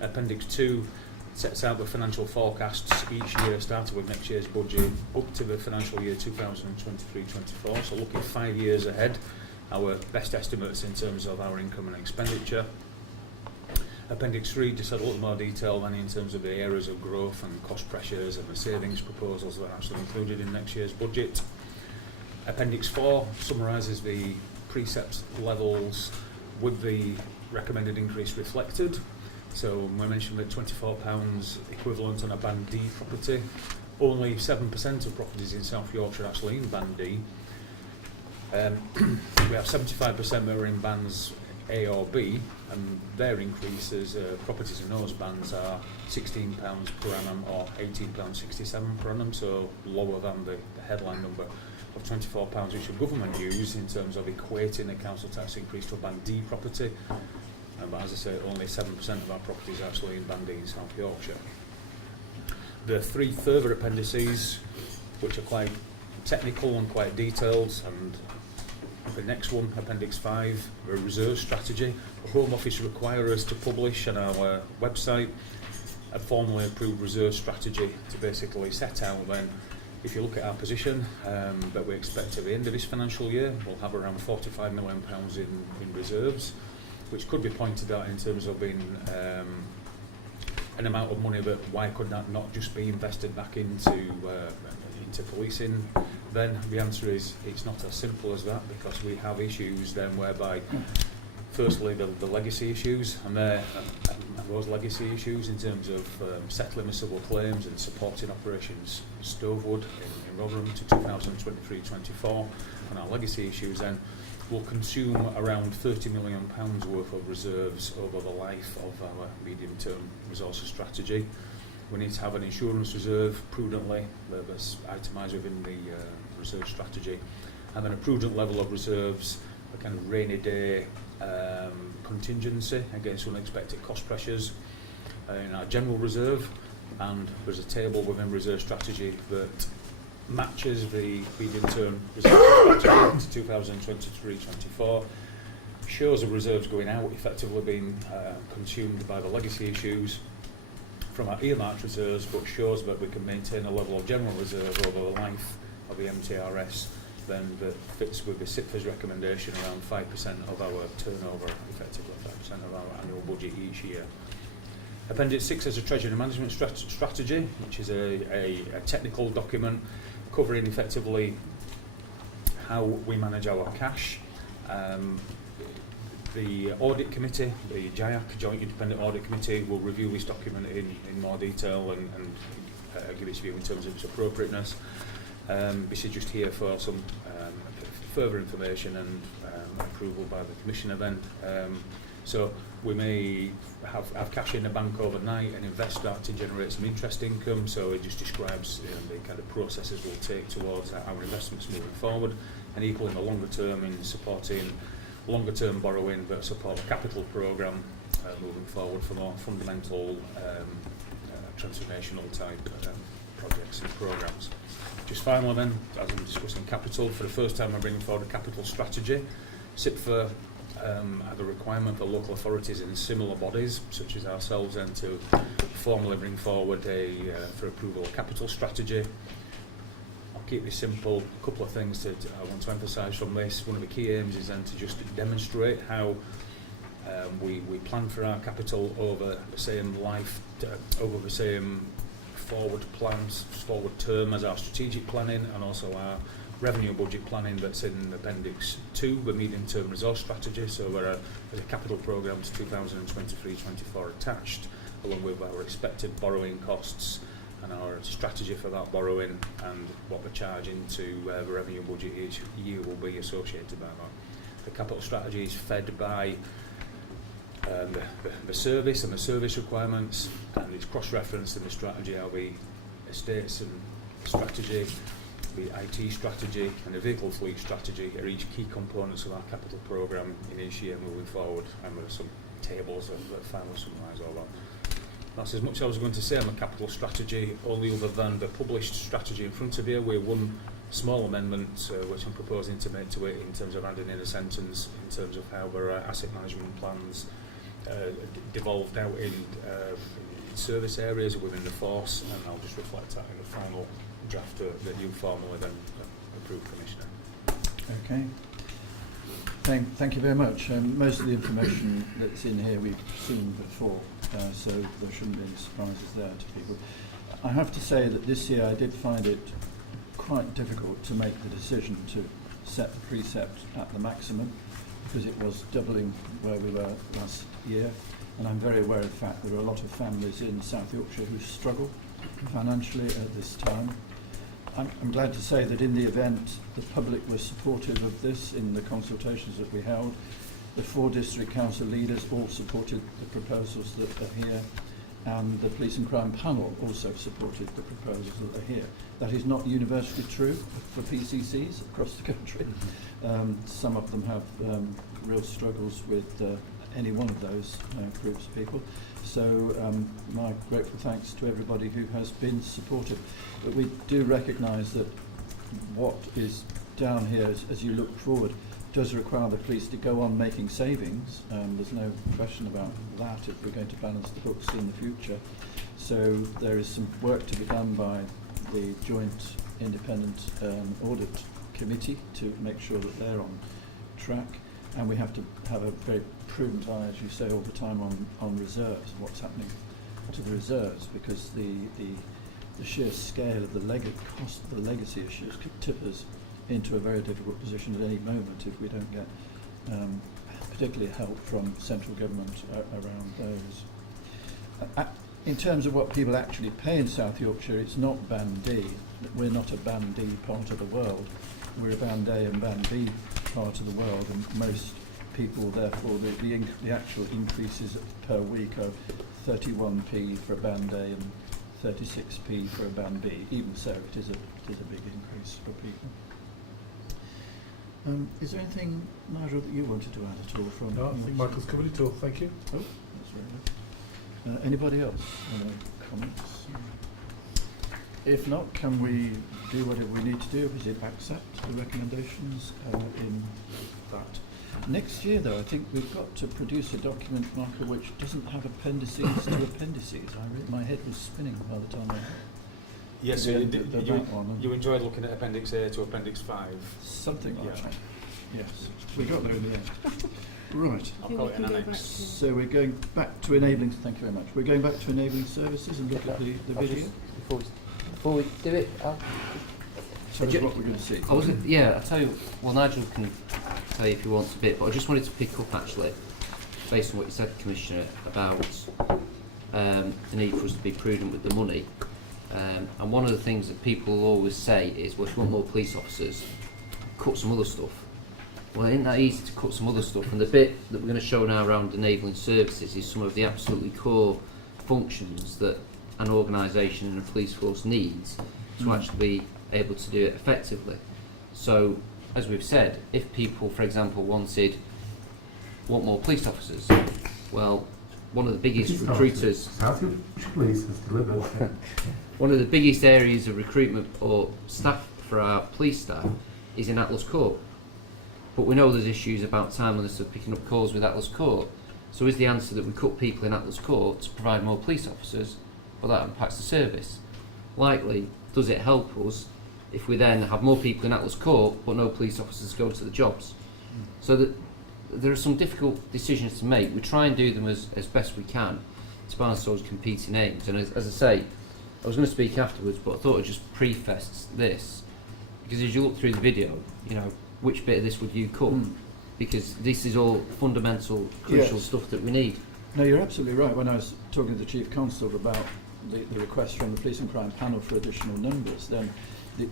Appendix 2 sets out the financial forecasts each year, starting with next year's budget up to the financial year 2023-24, so looking 5 years ahead, our best estimates in terms of our income and expenditure. Appendix 3 just had a little more detail than in terms of the areas of growth and cost pressures and the savings proposals that are actually included in next year's budget. Appendix 4 summarises the precept levels with the recommended increase reflected. So we mentioned that £24 equivalent on a Band D property. Only 7% of properties in South Yorkshire are actually in Band D. We have 75% that are in bands A or B, and their increases, properties in those bands are £16 per annum or £18.67 per annum, so lower than the headline number of £24 which the government use in terms of equating the council tax increase to a Band D property. But as I say, only 7% of our properties are actually in Band D in South Yorkshire. There are 3 further appendices which are quite technical and quite detailed, and the next one, Appendix 5, a reserve strategy. The Home Office require us to publish on our website a formally approved reserve strategy to basically set out then, if you look at our position that we expect at the end of this financial year, we'll have around £45 million in reserves, which could be pointed out in terms of being an amount of money that why could that not just be invested back into policing. Then the answer is it's not as simple as that, because we have issues then whereby firstly the legacy issues, and those legacy issues in terms of settling the civil claims and supporting operations Stovewood in Rotherham to 2023-24, and our legacy issues then will consume around £30 million worth of reserves over the life of our medium-term resources strategy. We need to have an insurance reserve prudently, that's itemised within the reserve strategy, and then a prudent level of reserves, a kind of rainy day contingency against unexpected cost pressures in our general reserve. And there's a table within reserve strategy that matches the medium-term reserve strategy to 2023-24, shows the reserves going out effectively being consumed by the legacy issues from our earmarked reserves, but shows that we can maintain a level of general reserve over the life of the MTRS then that fits with the SIPFA's recommendation around 5% of our turnover, effectively 5% of our annual budget each year. Appendix 6 is a treasury management strategy, which is a technical document covering effectively how we manage our cash. The audit committee, the JIAC, Joint Independent Audit Committee, will review this document in more detail and give its view in terms of its appropriateness. This is just here for some further information and approval by the Commissioner then. So we may have cash in the bank overnight and invest that to generate some interest income. So it just describes the kind of processes we'll take towards our investments moving forward, and equally in the longer term in supporting longer term borrowing but support a capital programme moving forward for more fundamental transformational type projects and programmes. Just finally then, as I'm discussing capital, for the first time I bring forward a capital strategy. SIPFA have a requirement for local authorities and similar bodies such as ourselves then to formally bring forward for approval a capital strategy. I'll keep this simple. A couple of things that I want to emphasise from this. One of the key aims is then to just demonstrate how we plan for our capital over the same over the same forward plans, forward term as our strategic planning, and also our revenue budget planning that's in Appendix 2, the medium-term resource strategy. So there's a capital programme to 2023-24 attached, along with our expected borrowing costs and our strategy for that borrowing and what the charge into the revenue budget each year will be associated by that. The capital strategy is fed by the service and the service requirements, and it's cross-referenced in the strategy how the estates and strategy, the IT strategy and the vehicle fleet strategy are each key components of our capital programme in each year moving forward, and there are some tables that finally summarise all that. That's as much as I was going to say on the capital strategy, only other than the published strategy in front of you. We're one small amendment which I'm proposing to make to it in terms of adding in a sentence in terms of how our asset management plans devolved out in service areas within the force, and I'll just reflect that in the final draft that you formally then approve, Commissioner. Okay. Thank you very much. Most of the information that's in here we've seen before, so there shouldn't be any surprises there to people. I have to say that this year I did find it quite difficult to make the decision to set the precept at the maximum, because it was doubling where we were last year, and I'm very aware of the fact there are a lot of families in South Yorkshire who struggle financially at this time. I'm glad to say that in the event the public was supportive of this in the consultations that we held. The 4 district council leaders all supported the proposals that are here, and the police and crime panel also supported the proposals that are here. That is not universally true for PCCs across the country. Some of them have real struggles with any one of those groups of people. So my grateful thanks to everybody who has been supportive. But we do recognise that what is down here as you look forward does require the police to go on making savings. There's no question about that if we're going to balance the books in the future. So there is some work to be done by the Joint Independent Audit Committee to make sure that they're on track. And we have to have a very prudent eye, as you say all the time, on reserves, what's happening to the reserves, because the sheer scale of the legacy issues could tip us into a very difficult position at any moment if we don't get particularly help from central government around those. In terms of what people actually pay in South Yorkshire, it's not Band D. We're not a Band D part of the world. We're a Band A and Band B part of the world, and most people, therefore, the actual increases per week are 31p for a Band A and 36p for a Band B. Even so, it is a big increase for people. Is there anything, Nigel, that you wanted to add at all from? No, I think Michael's covered it all. Thank you. Oh, that's very good. Anybody else? Comments? If not, can we do whatever we need to do? Is it accept the recommendations in that? Next year, though, I think we've got to produce a document, Michael, which doesn't have appendices to appendices. My head was spinning by the time I Yes, the so end of that one. you enjoyed looking at Appendix A to Appendix 5. Something like Yeah. that. Yes, we got there in the end. Right. I'll call it an annex. So we're going back to enabling. Thank you very much. We're going back to enabling services and look at the video. Before we do it, So that's what we're going to see. I was gonna, yeah, I'll tell you, well, Nigel can tell you if he wants a bit, but I just wanted to pick up actually, based on what you said, Commissioner, about the need for us to be prudent with the money. And one of the things that people will always say is, well, if you want more police officers, cut some other stuff. Well, it ain't that easy to cut some other stuff, and the bit that we're going to show now around enabling services is some of the absolutely core functions that an organisation and a police force needs to actually be able to do it effectively. So, as we've said, if people, for example, want more police officers, well, one of the biggest recruiters... Police has delivered. One of the biggest areas of recruitment or staff for our police staff is in Atlas Court. But we know there's issues about timeliness of picking up calls with Atlas Court. So is the answer that we cut people in Atlas Court to provide more police officers, but that impacts the service? Likely, does it help us if we then have more people in Atlas Court but no police officers go to the jobs? So that there are some difficult decisions to make. We try and do them as best we can to balance those competing aims. And as I say, I was going to speak afterwards, but I thought I'd just preface this, because as you look through the video, you know, which bit of this would you cut? Because this is all fundamental, crucial stuff that we need. No, you're absolutely right. When I was talking to the Chief Constable about the request from the Police and Crime Panel for additional numbers, then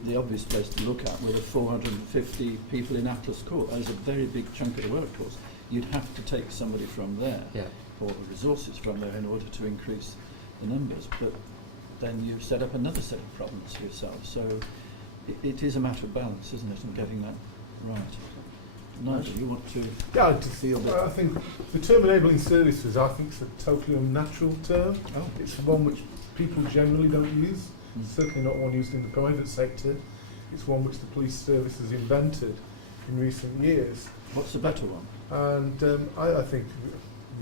the obvious place to look at were the 450 people in Atlas Court. That is a very big chunk of the workforce. You'd have to take somebody from there, or resources from there, in order to increase the numbers. But then you've set up another set of problems for yourself. So it is a matter of balance, isn't it, and getting that right. Nigel, you want to... Yeah, I think the term enabling services, I think, is a totally unnatural term. It's one which people generally don't use. Certainly not one used in the private sector. It's one which the police service has invented in recent years. What's the better one? And I think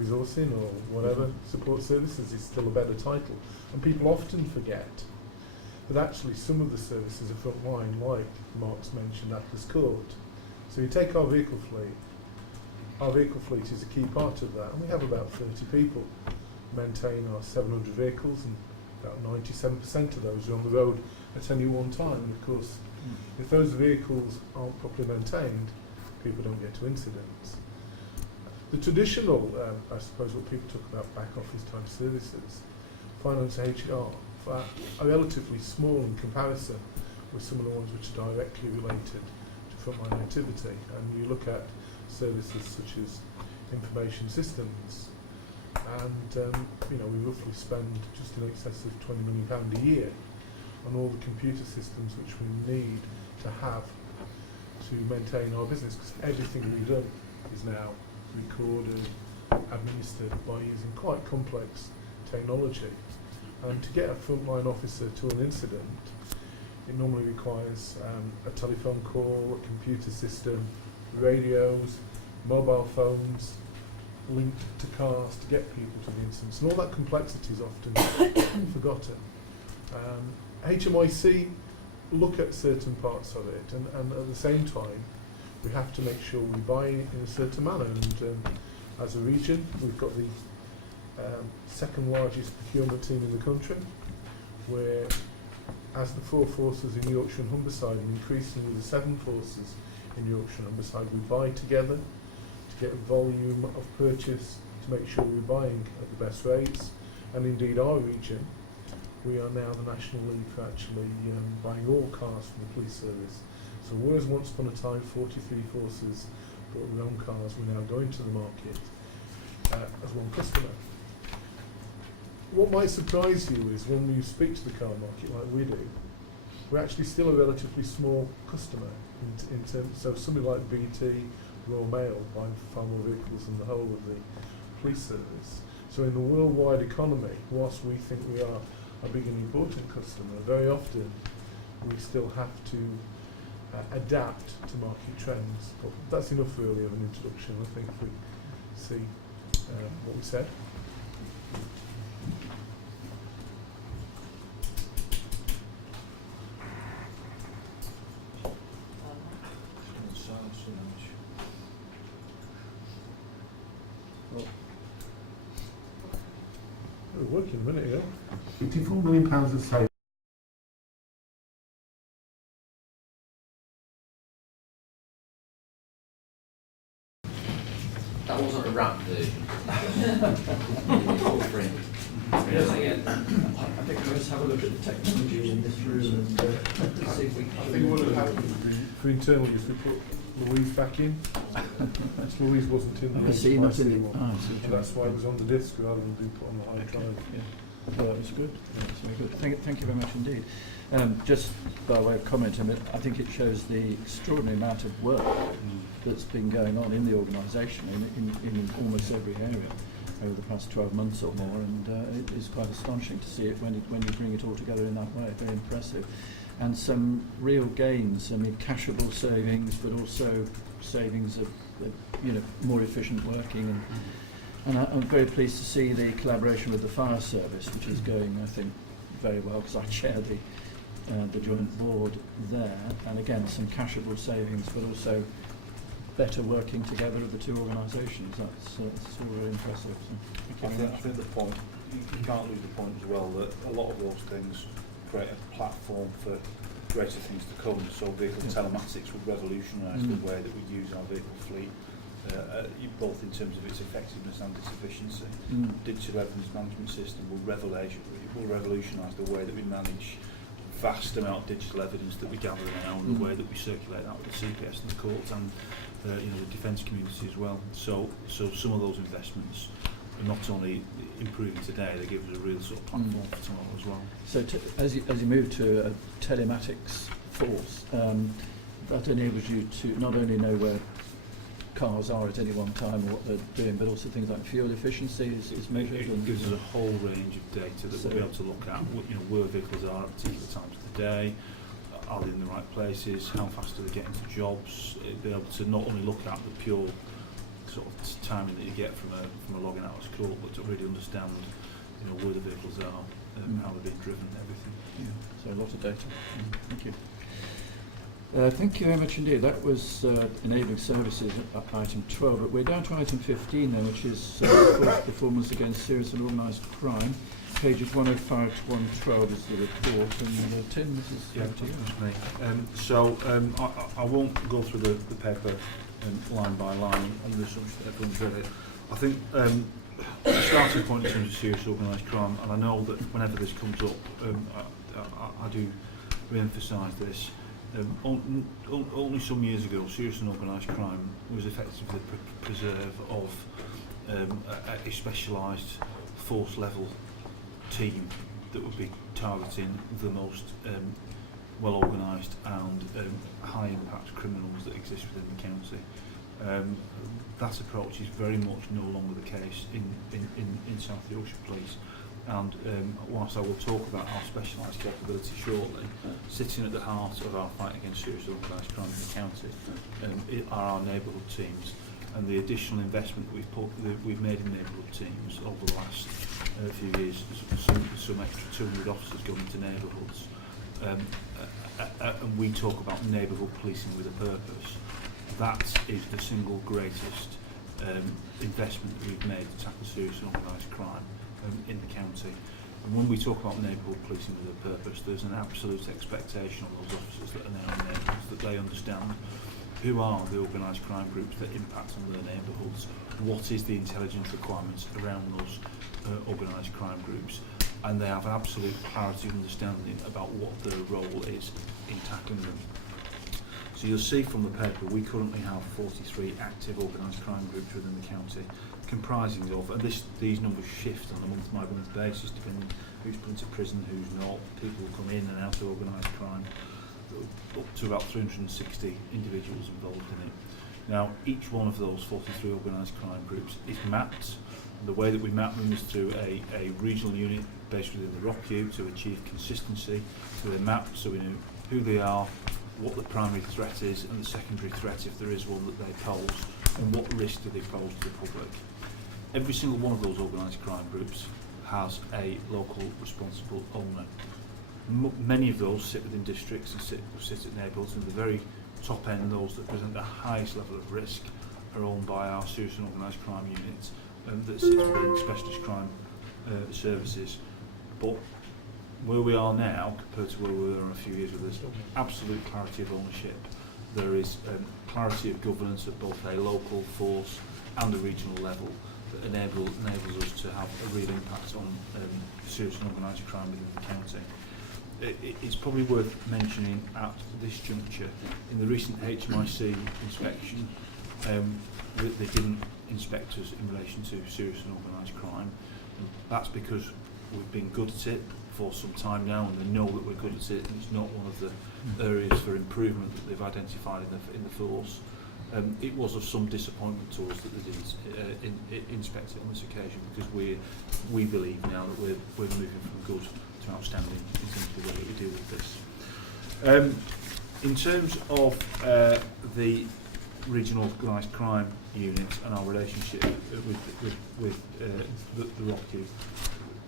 resourcing or whatever, support services is still a better title. And people often forget that actually some of the services are frontline, like Mark's mentioned, Atlas Court. So you take our vehicle fleet. Our vehicle fleet is a key part of that, and we have about 30 people maintain our 700 vehicles, and about 97% of those are on the road at any one time. And of course, if those vehicles aren't properly maintained, people don't get to incidents. The traditional, I suppose, what people talk about back office type services, finance and HR, are relatively small in comparison with some of the ones which are directly related to frontline activity. And you look at services such as information systems, and we roughly spend just in excess of £20 million a year on all the computer systems which we need to have to maintain our business, because everything we do is now recorded, administered by using quite complex technology. And to get a frontline officer to an incident, it normally requires a telephone call, a computer system, radios, mobile phones linked to cars to get people to the incidents. And all that complexity is often forgotten. HMIC look at certain parts of it, and at the same time, we have to make sure we buy in a certain manner. And as a region, we've got the second largest procurement team in the country, where as the 4 forces in Yorkshire and Humberside, and increasingly the 7 forces in Yorkshire and Humberside, we buy together to get a volume of purchase to make sure we're buying at the best rates. And indeed our region, we are now the national lead for actually buying all cars from the police service. So whereas once upon a time 43 forces bought their own cars, we're now going to the market as one customer. What might surprise you is when you speak to the car market like we do, we're actually still a relatively small customer in terms. So somebody like BT, Royal Mail, buying far more vehicles than the whole of the police service. So in the worldwide economy, whilst we think we are a big and important customer, very often we still have to adapt to market trends. But that's enough really of an introduction. I think we see what we said. We were working a minute ago. £54 million of savings. That wasn't a rap version. I think let's have a look at the technology in this room and see if we can. I think what would happen would be, for internal use, we put Louise back in. Louise wasn't in the I see, not in one. the. Ah, I see. And that's why it was on the disk rather than being put on the hard drive. Yeah. Well, that was good. Yeah, that's very good. Thank you very much indeed. Just by way of comment, I think it shows the extraordinary amount of work that's been going on in the organisation in almost every area over the past 12 months or more, and it is quite astonishing to see it when you bring it all together in that way. Very impressive. And some real gains, cashable savings, but also savings of more efficient working. And I'm very pleased to see the collaboration with the fire service, which is going, I think, very well, because I chair the joint board there. And again, some cashable savings, but also better working together of the two organisations. That's all very impressive. So I think the point, you can't lose the point as well, that a lot of those things create a platform for greater things to come. So vehicle telematics would revolutionise the way that we use our vehicle fleet, both in terms of its effectiveness and its efficiency. Digital evidence management system will revolutionise the way that we manage vast amount of digital evidence that we gather now, and the way that we circulate that with the CPS and the courts and the defence community as well. So some of those investments are not only improving today, they give us a real sort of platform for tomorrow as well. So as you move to a telematics force, that enables you to not only know where cars are at any one time or what they're doing, but also things like fuel efficiency is measured. It gives us a whole range of data that we'll be able to look at, where vehicles are at particular times of the day, are they in the right places, how fast are they getting to jobs, be able to not only look at the pure sort of timing that you get from a logging hours call, but to really understand where the vehicles are, how they're being driven and everything. Yeah, so a lot of data. Thank you. Thank you very much indeed. That was enabling services at item 12, but we're down to item 15 now, which is forced performance against serious and organised crime. Pages 105 to 112 is the report, and Tim, this is to you. That's me. I won't go through the paper line by line on the assumption that everyone's read it. I think the starting point in terms of serious organised crime, and I know that whenever this comes up, I do re-emphasise this. Only some years ago, serious and organised crime was effectively the preserve of a specialised force level team that would be targeting the most well organised and high impact criminals that exist within the county. That approach is very much no longer the case in South Yorkshire Police. And whilst I will talk about our specialised capability shortly, sitting at the heart of our fight against serious organised crime in the county are our neighbourhood teams, and the additional investment that we've made in neighbourhood teams over the last few years, some extra 200 officers going into neighbourhoods, and we talk about neighbourhood policing with a purpose. That is the single greatest investment that we've made to tackle serious and organised crime in the county. And when we talk about neighbourhood policing with a purpose, there's an absolute expectation on those officers that are now in neighbourhoods that they understand who are the organised crime groups that impact on their neighbourhoods, what is the intelligence requirements around those organised crime groups, and they have an absolute clarity and understanding about what their role is in tackling them. So you'll see from the paper we currently have 43 active organised crime groups within the county, comprising of, and these numbers shift on a month-by-month basis depending who's put into prison, who's not, people who come in and out of organised crime, up to about 360 individuals involved in it. Now, each one of those 43 organised crime groups is mapped, and the way that we map them is through a regional unit based within the ROCU to achieve consistency. So they're mapped so we know who they are, what the primary threat is, and the secondary threat, if there is one, that they pose, and what risk do they pose to the public. Every single one of those organised crime groups has a local responsible owner. Many of those sit within districts and sit at neighbourhoods, and the very top end, those that present the highest level of risk, are owned by our serious and organised crime units that sits within specialist crime services. But where we are now compared to where we were a few years ago, there's absolute clarity of ownership. There is clarity of governance at both a local force and a regional level that enables us to have a real impact on serious and organised crime within the county. It's probably worth mentioning at this juncture, in the recent HMIC inspection, they didn't inspect us in relation to serious and organised crime. And that's because we've been good at it for some time now, and they know that we're good at it, and it's not one of the areas for improvement that they've identified in the force. It was of some disappointment to us that they didn't inspect it on this occasion, because we believe now that we're moving from good to outstanding in terms of the way that we deal with this. In terms of the regional organised crime unit and our relationship with the ROCU,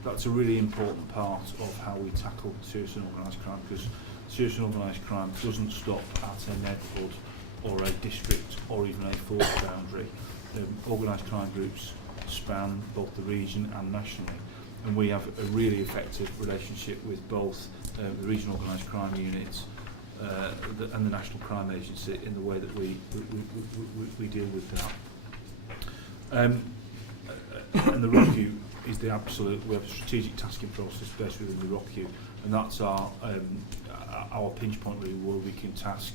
that's a really important part of how we tackle serious and organised crime, because serious and organised crime doesn't stop at a neighbourhood or a district or even a force boundary. Organised crime groups span both the region and nationally, and we have a really effective relationship with both the regional organised crime units and the National Crime Agency in the way that we deal with that. And the ROCU is the absolute. We have a strategic tasking process based within the ROCU, and that's our pinch point really, where we can task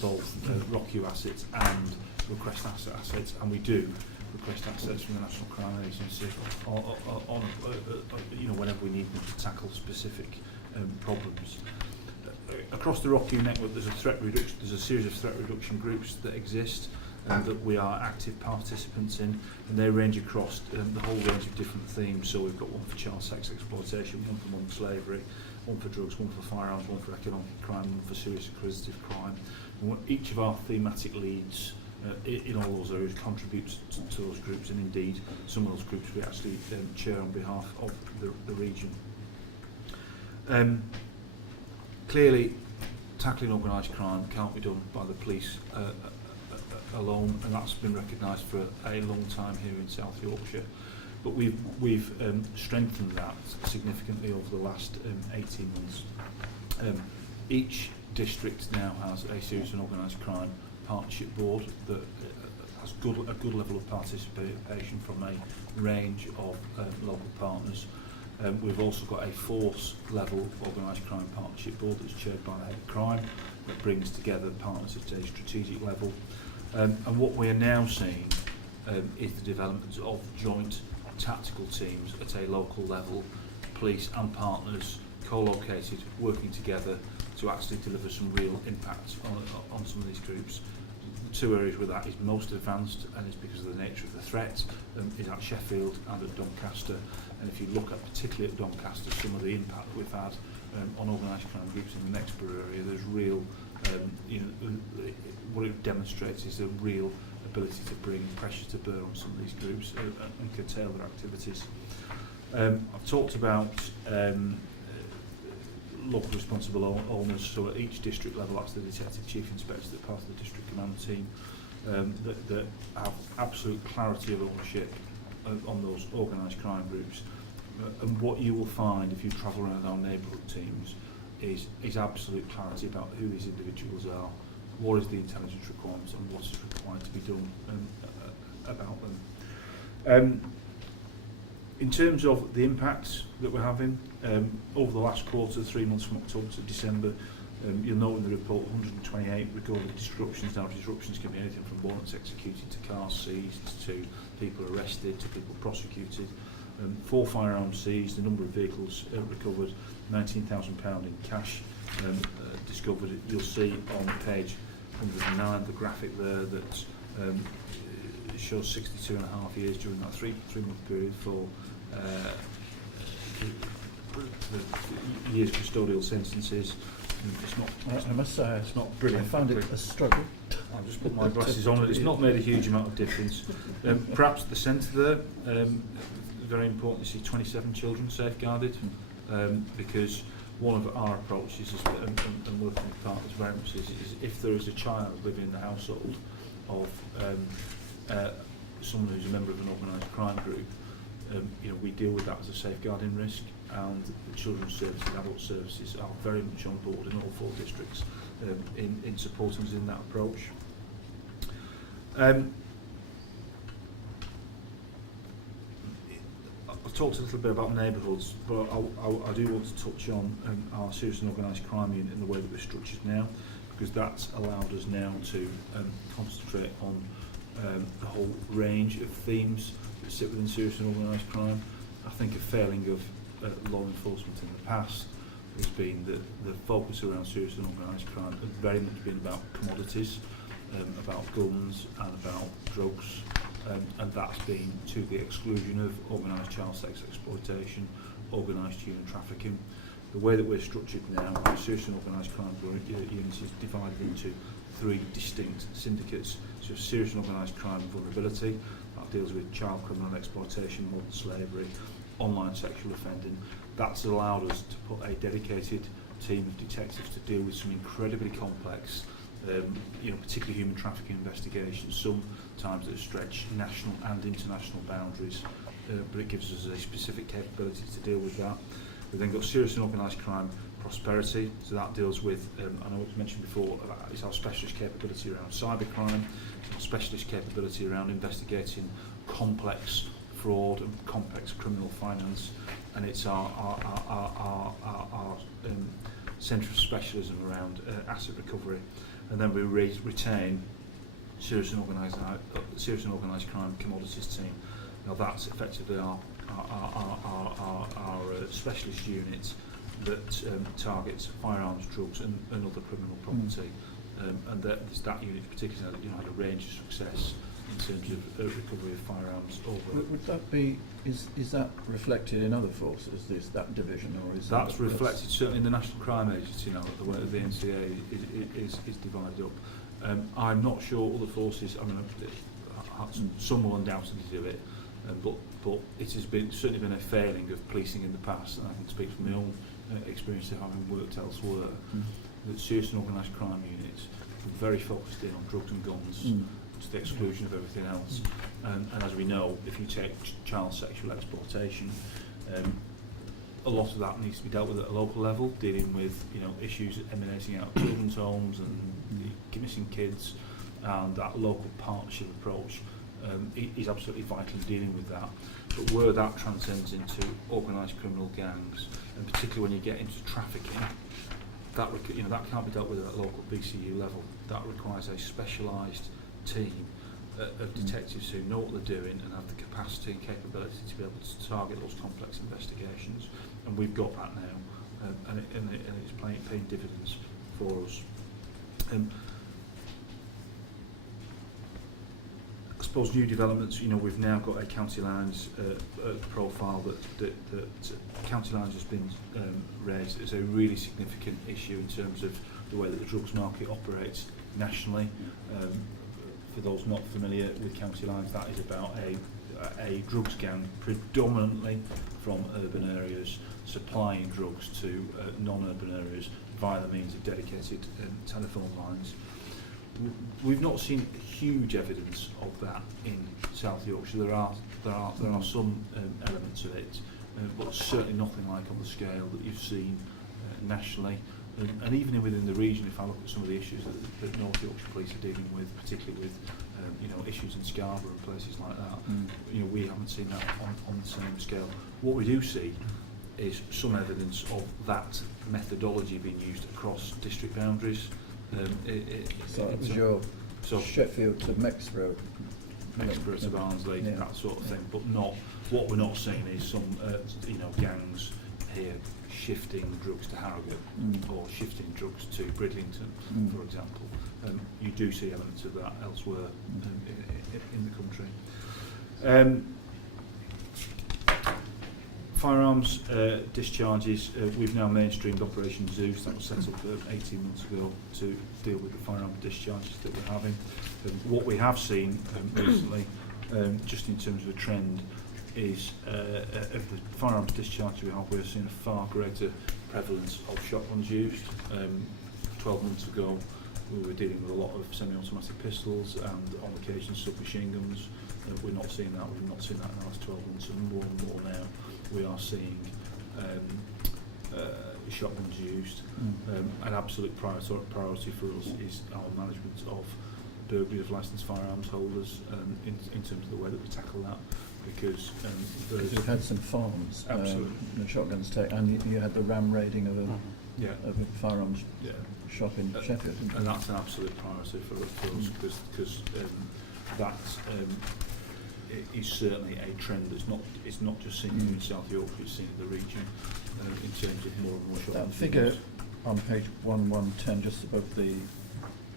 both ROCU assets and request assets, and we do request assets from the National Crime Agency on whenever we need them to tackle specific problems. Across the ROCU network, there's a series of threat reduction groups that exist that we are active participants in, and they range across the whole range of different themes. So we've got one for child sex exploitation, one for modern slavery, one for drugs, one for firearms, one for economic crime, one for serious acquisitive crime. And each of our thematic leads in all those areas contributes to those groups, and indeed some of those groups we actually chair on behalf of the region. Clearly, tackling organised crime can't be done by the police alone, and that's been recognised for a long time here in South Yorkshire. But we've strengthened that significantly over the last 18 months. Each district now has a serious and organised crime partnership board that has a good level of participation from a range of local partners. We've also got a force level organised crime partnership board that's chaired by the head of crime that brings together partners at a strategic level. And what we are now seeing is the development of joint tactical teams at a local level, police and partners co-located, working together to actually deliver some real impact on some of these groups. The two areas where that is most advanced, and it's because of the nature of the threat, is at Sheffield and at Doncaster. And if you look at particularly at Doncaster, some of the impact we've had on organised crime groups in the Mexborough area, there's real, what it demonstrates is a real ability to bring pressure to bear on some of these groups and curtail their activities. I've talked about local responsible owners, so at each district level that's the detective chief inspector, that part of the district command team, that have absolute clarity of ownership on those organised crime groups. And what you will find if you travel around our neighbourhood teams is absolute clarity about who these individuals are, what is the intelligence requirements, and what is required to be done about them. In terms of the impacts that we're having, over the last quarter, 3 months from October to December, you'll note in the report 128 recorded disruptions. Now, disruptions can be anything from warrants executed to cars seized, to people arrested, to people prosecuted. 4 firearms seized, a number of vehicles recovered, £19,000 in cash discovered. You'll see on page 109 the graphic there that shows 62 and a half years during that three-month period for the years custodial sentences. I must say, it's not brilliant. I found it a struggle. I'll just put my glasses on. It's not made a huge amount of difference. Perhaps at the centre there, very important, you see 27 children safeguarded, because one of our approaches is, and working with partners very much is if there is a child living in the household of someone who's a member of an organised crime group, we deal with that as a safeguarding risk, and the children's services, adult services are very much on board in all 4 districts in supporting us in that approach. I've talked a little bit about neighbourhoods, but I do want to touch on our serious and organised crime unit in the way that we're structured now, because that's allowed us now to concentrate on the whole range of themes that sit within serious and organised crime. I think a failing of law enforcement in the past has been that the focus around serious and organised crime has very much been about commodities, about guns and about drugs, and that's been to the exclusion of organised child sex exploitation, organised human trafficking. The way that we're structured now, the serious and organised crime unit is divided into 3 distinct syndicates. So serious and organised crime and vulnerability, that deals with child criminal exploitation, modern slavery, online sexual offending. That's allowed us to put a dedicated team of detectives to deal with some incredibly complex, particularly human trafficking investigations, sometimes that stretch national and international boundaries, but it gives us a specific capability to deal with that. We've then got serious and organised crime prosperity, so that deals with, I know it was mentioned before, it's our specialist capability around cybercrime, our specialist capability around investigating complex fraud and complex criminal finance, and it's our centre of specialism around asset recovery. And then we retain serious and organised crime commodities team. Now that's effectively our specialist unit that targets firearms, drugs, and other criminal property. And that unit particularly had a range of success in terms of recovery of firearms over. Would that be, is that reflected in other forces, that division, or is that's reflected certainly in the National Crime Agency now, the way the NCA is divided up. I'm not sure other forces, some will undoubtedly do it, but it has certainly been a failing of policing in the past, and I can speak from my own experience of having worked elsewhere, that serious and organised crime units are very focused in on drugs and guns, to the exclusion of everything else. And as we know, if you take child sexual exploitation, a lot of that needs to be dealt with at a local level, dealing with issues emanating out of children's homes and missing kids, and that local partnership approach is absolutely vital in dealing with that. But where that transcends into organised criminal gangs, and particularly when you get into trafficking, that can't be dealt with at a local BCU level. That requires a specialised team of detectives who know what they're doing and have the capacity and capability to be able to target those complex investigations, and we've got that now, and it's paying dividends for us. I suppose new developments, we've now got a county lines profile that county lines has been raised as a really significant issue in terms of the way that the drugs market operates nationally. For those not familiar with county lines, that is about a drugs gang predominantly from urban areas supplying drugs to non-urban areas via the means of dedicated telephone lines. We've not seen huge evidence of that in South Yorkshire. There are some elements of it, but certainly nothing like on the scale that you've seen nationally. And even within the region, if I look at some of the issues that North Yorkshire Police are dealing with, particularly with issues in Scarborough and places like that, we haven't seen that on the same scale. What we do see is some evidence of that methodology being used across district boundaries. So it was your Sheffield to Mexborough to Barnsley, that sort of thing. But what we're not seeing is some gangs here shifting drugs to Harrogate or shifting drugs to Bridlington, for example. You do see elements of that elsewhere in the country. Firearms discharges, we've now mainstreamed Operation Zeus, that was set up 18 months ago to deal with the firearms discharges that we're having. What we have seen recently, just in terms of a trend, is of the firearms discharges we have, we're seeing a far greater prevalence of shotguns used. 12 months ago we were dealing with a lot of semi-automatic pistols and on occasion submachine guns. we're not seeing that. We've not seen that in the last 12 months, and more now we are seeing shotguns used. An absolute priority for us is our management of burglary of licensed firearms holders in terms of the way that we tackle that, because we've had some farms, absolutely, shotguns take, and you had the ram raiding of a firearms shop in Sheffield, and that's an absolute priority for us, because that is certainly a trend that's it's not just seen in South Yorkshire, it's seen in the region in terms of more and more shotguns. That figure on page 1110, just above the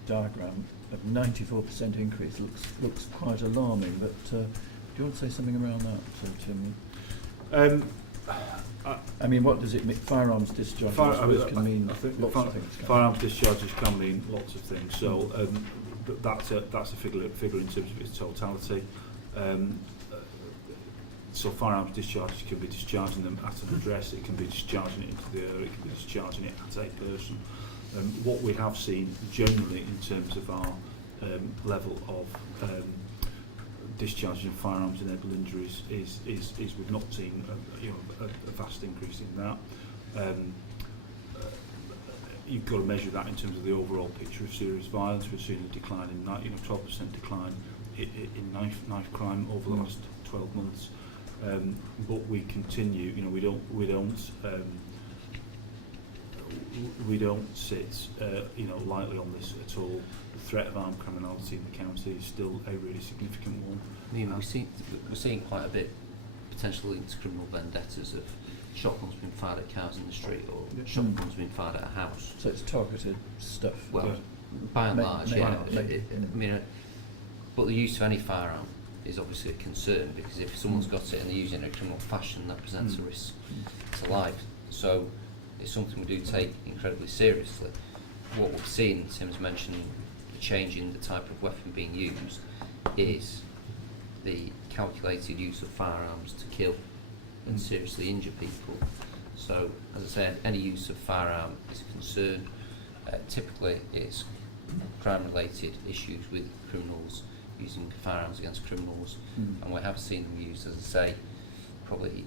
diagram, of 94% increase looks quite alarming. But do you want to say something around that, Tim? I mean, what does it mean? Firearms discharges can mean lots of things. Firearms discharges can mean lots of things. So that's a figure in terms of its totality. So firearms discharges can be discharging them at an address, it can be discharging it into the air, it can be discharging it at a person. What we have seen generally in terms of our level of discharging of firearms enabled injuries is we've not seen a vast increase in that. You've got to measure that in terms of the overall picture of serious violence. We've seen a decline in that, 12% decline in knife crime over the last 12 months. But we continue, we don't sit lightly on this at all. The threat of armed criminality in the county is still a really significant one. I mean, we're seeing quite a bit potential linked to criminal vendettas of shotguns being fired at cars in the street, or shotguns being fired at a house. So it's targeted stuff. Well, by and large, but the use of any firearm is obviously a concern, because if someone's got it and they're using it in a criminal fashion, that presents a risk to life. So it's something we do take incredibly seriously. What we've seen, Tim's mentioned the change in the type of weapon being used, is the calculated use of firearms to kill and seriously injure people. So, as I said, any use of firearm is a concern. Typically, it's crime-related issues with criminals using firearms against criminals, and we have seen them used, as I say, probably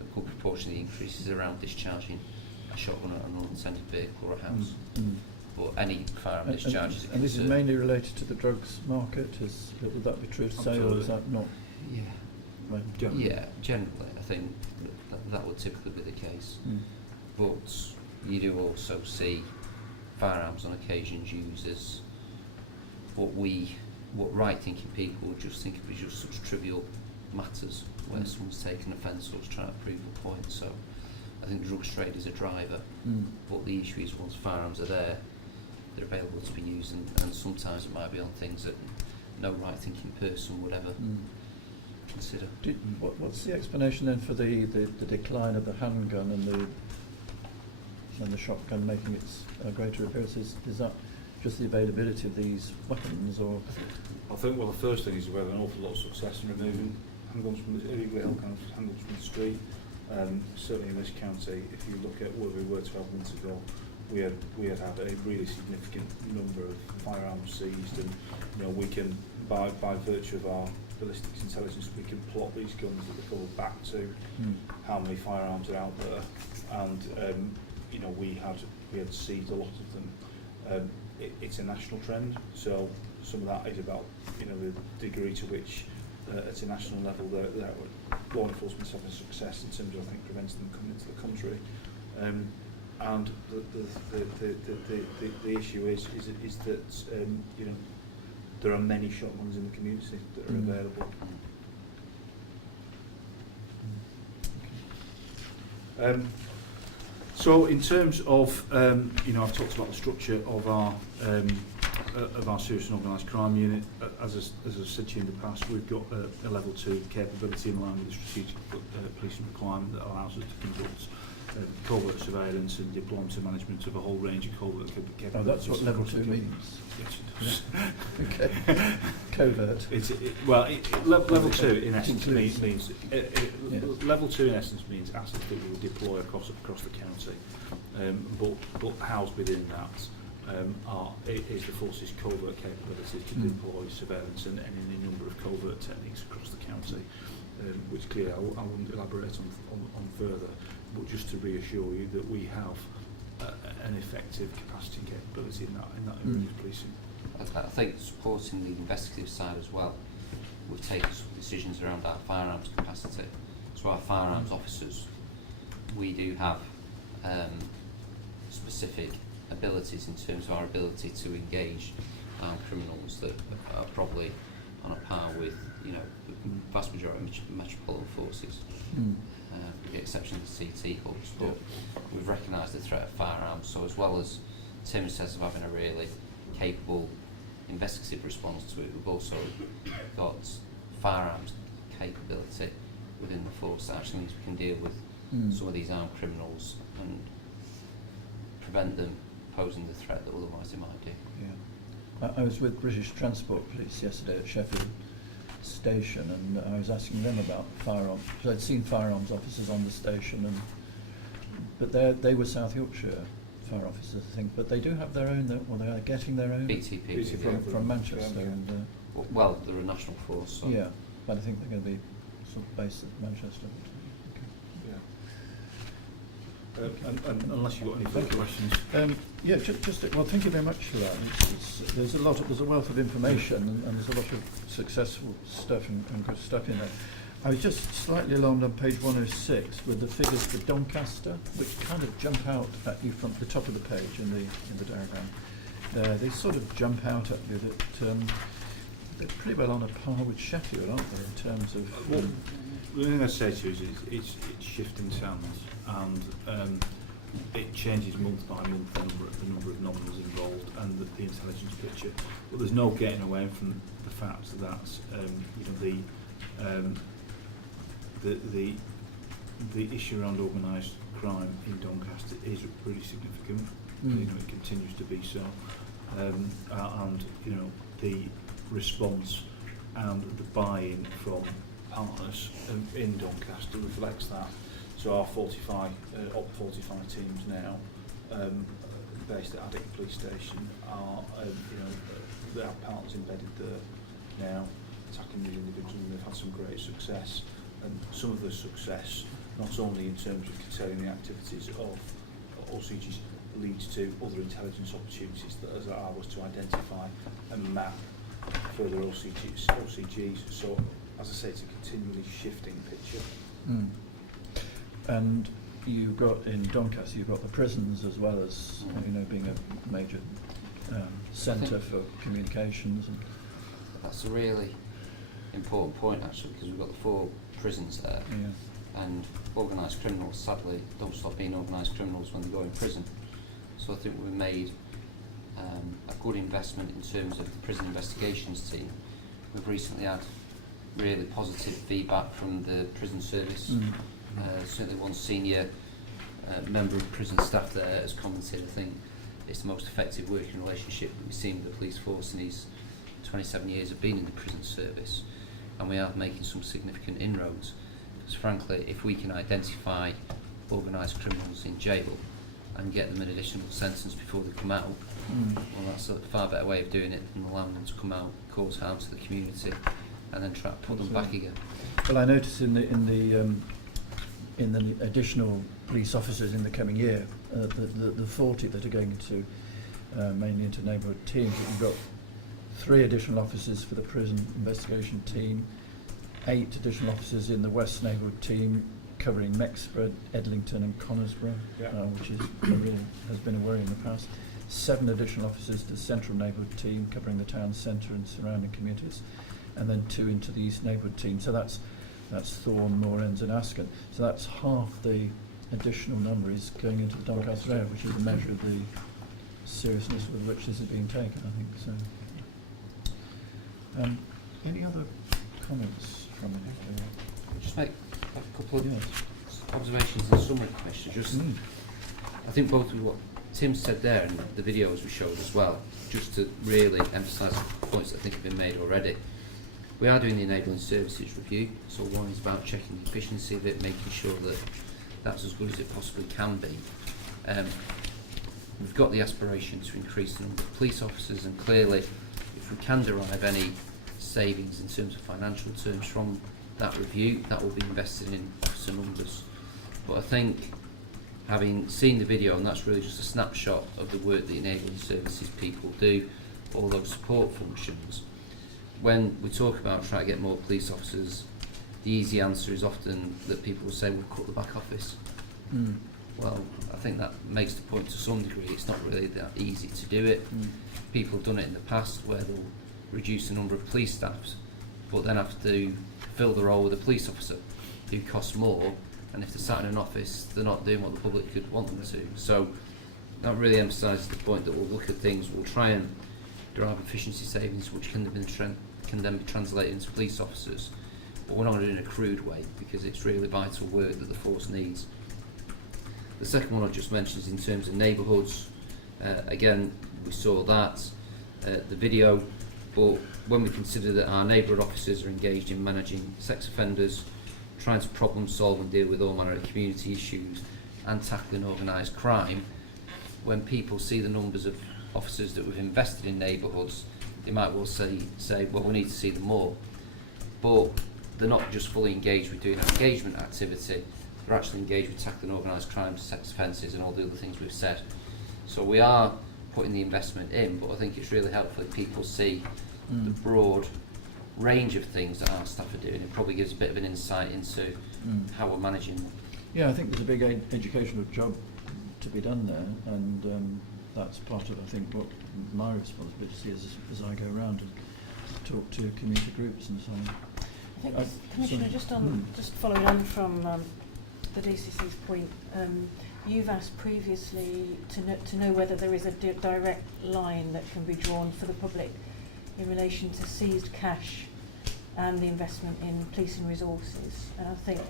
a good proportion of the increase is around discharging a shotgun at an unintended vehicle or a house. But any firearm discharge is a concern. And this is mainly related to the drugs market. Would that be true to say, or is that not? Yeah, generally, I think that would typically be the case. But you do also see firearms on occasions used as what right-thinking people would just think of as just such trivial matters, where someone's taken offence or is trying to prove a point. So I think drugs trade is a driver, but the issue is once firearms are there, they're available to be used, and sometimes it might be on things that no right-thinking person would ever consider. What's the explanation then for the decline of the handgun and the shotgun making its greater appearance? Is that just the availability of these weapons, or? I think, well, the first thing is we had an awful lot of success in removing handguns from the illegal handguns from the street. Certainly in this county, if you look at where we were 12 months ago, we had a really significant number of firearms seized, and we can, by virtue of our ballistics intelligence, we can plot these guns that they fall back to how many firearms are out there, and we had seized a lot of them. It's a national trend, so some of that is about the degree to which at a national level that law enforcement's having success in terms of, I think, preventing them coming into the country. And the issue is that there are many shotguns in the community that are available. So in terms of, I've talked about the structure of our serious and organised crime unit. As I've said to you in the past, we've got a level 2 capability in line with the strategic policing requirement that allows us to conduct covert surveillance and deployment and management of a whole range of covert capabilities. Oh, that's what level 2 means. Yes, it does. Okay. Covert. Level 2 in essence means level 2 in essence means assets that we will deploy across the county, but housed within that is the force's covert capabilities to deploy surveillance and any number of covert techniques across the county, which clearly I wouldn't elaborate on further, but just to reassure you that we have an effective capacity and capability in that area of policing. I think supporting the investigative side as well, we've taken some decisions around our firearms capacity. So our firearms officers, we do have specific abilities in terms of our ability to engage armed criminals that are probably on a par with, you know, the vast majority of metropolitan forces, with the exception of the CT hubs. But we've recognised the threat of firearms. So as well as Tim says of having a really capable investigative response to it, we've also got firearms capability within the force that actually means we can deal with some of these armed criminals and prevent them posing the threat that otherwise they might do. Yeah. I was with British Transport Police yesterday at Sheffield Station, and I was asking them about firearms, because I'd seen firearms officers on the station, but they were South Yorkshire fire officers, I think, but they do have their own, or they are getting their own BTP from Manchester. And, well, they're a national force. So. Yeah, but I think they're going to be sort of based at Manchester. And unless you've got any further questions. Yeah, just well, thank you very much for that. There's a wealth of information, and there's a lot of successful stuff and good stuff in there. I was just slightly alarmed on page 106 with the figures for Doncaster, which kind of jump out at you from the top of the page in the diagram. They sort of jump out at you that they're pretty well on a par with Sheffield, aren't they, in terms of... Well, the thing I'd say to you is it's shifting sands, and it changes month by month the number of nominals involved and the intelligence picture. But there's no getting away from the fact that you know, the issue around organised crime in Doncaster is really significant. You know, it continues to be so, and you know, the response and the buy-in from partners in Doncaster reflects that. So our 45 teams now, based at Addick Police Station, are they have partners embedded there now, attacking these individuals, and they've had some great success. And some of the success, not only in terms of curtailing the activities of OCGs, leads to other intelligence opportunities that as I was to identify and map further OCGs. So, as I say, it's a continually shifting picture. And you've got in Doncaster, you've got the prisons as well as being a major centre for communications. And that's a really important point, actually, because we've got the 4 prisons there, and organised criminals sadly don't stop being organised criminals when they go in prison. So I think we've made a good investment in terms of the prison investigations team. We've recently had really positive feedback from the prison service. Certainly one senior member of prison staff there has commented, I think it's the most effective working relationship that we've seen with the police force in his 27 years of being in the prison service. And we are making some significant inroads, because frankly, if we can identify organised criminals in jail and get them an additional sentence before they come out, well, that's a far better way of doing it than allowing them to come out, cause harm to the community, and then try to put them back again. Well, I noticed in the additional police officers in the coming year, the 40 that are going to mainly into neighbourhood teams, you've got 3 additional officers for the prison investigation team, 8 additional officers in the West neighbourhood team covering Mexborough, Edlington and Conisbrough, which is has been a worry in the past. 7 additional officers to the Central neighbourhood team covering the town centre and surrounding communities, and then 2 into the East neighbourhood team. So that's Thorne, Moorends and Ascot. So that's half the additional number is going into the Doncaster area, which is a measure of the seriousness with which this is being taken, I think. So. Any other comments from anybody? Just make a couple of observations in summary, Commissioner. Just, I think both of what Tim said there and the videos we showed as well, just to really emphasise the points that I think have been made already. We are doing the enabling services review, so one is about checking the efficiency of it, making sure that that's as good as it possibly can be. we've got the aspiration to increase the number of police officers, and clearly if we can derive any savings in terms of financial terms from that review, that will be invested in officer numbers. But I think, having seen the video, and that's really just a snapshot of the work that enabling services people do, all those support functions, when we talk about trying to get more police officers, the easy answer is often that people will say, we'll cut the back office. Well, I think that makes the point to some degree. It's not really that easy to do it. People have done it in the past where they'll reduce the number of police staffs, but then have to fill the role with a police officer who costs more, and if they're sat in an office, they're not doing what the public could want them to. So that really emphasises the point that we'll look at things, we'll try and derive efficiency savings which can then be translated into police officers, but we're not going to do it in a crude way because it's really vital work that the force needs. The second one I just mentioned is in terms of neighbourhoods. Again, we saw that, the video, but when we consider that our neighbourhood officers are engaged in managing sex offenders, trying to problem solve and deal with all manner of community issues and tackling organised crime, when people see the numbers of officers that we've invested in neighbourhoods, they might well say, well, we need to see them more. But they're not just fully engaged with doing engagement activity, they're actually engaged with tackling organised crime, sex offences and all the other things we've said. So we are putting the investment in, but I think it's really helpful if people see the broad range of things that our staff are doing. It probably gives a bit of an insight into how we're managing them. Yeah, I think there's a big educational job to be done there, and that's part of, I think, what my responsibility is as I go around and talk to community groups and so on. I think, Commissioner, just following on from the DCC's point, you've asked previously to know whether there is a direct line that can be drawn for the public in relation to seized cash and the investment in policing resources. And I think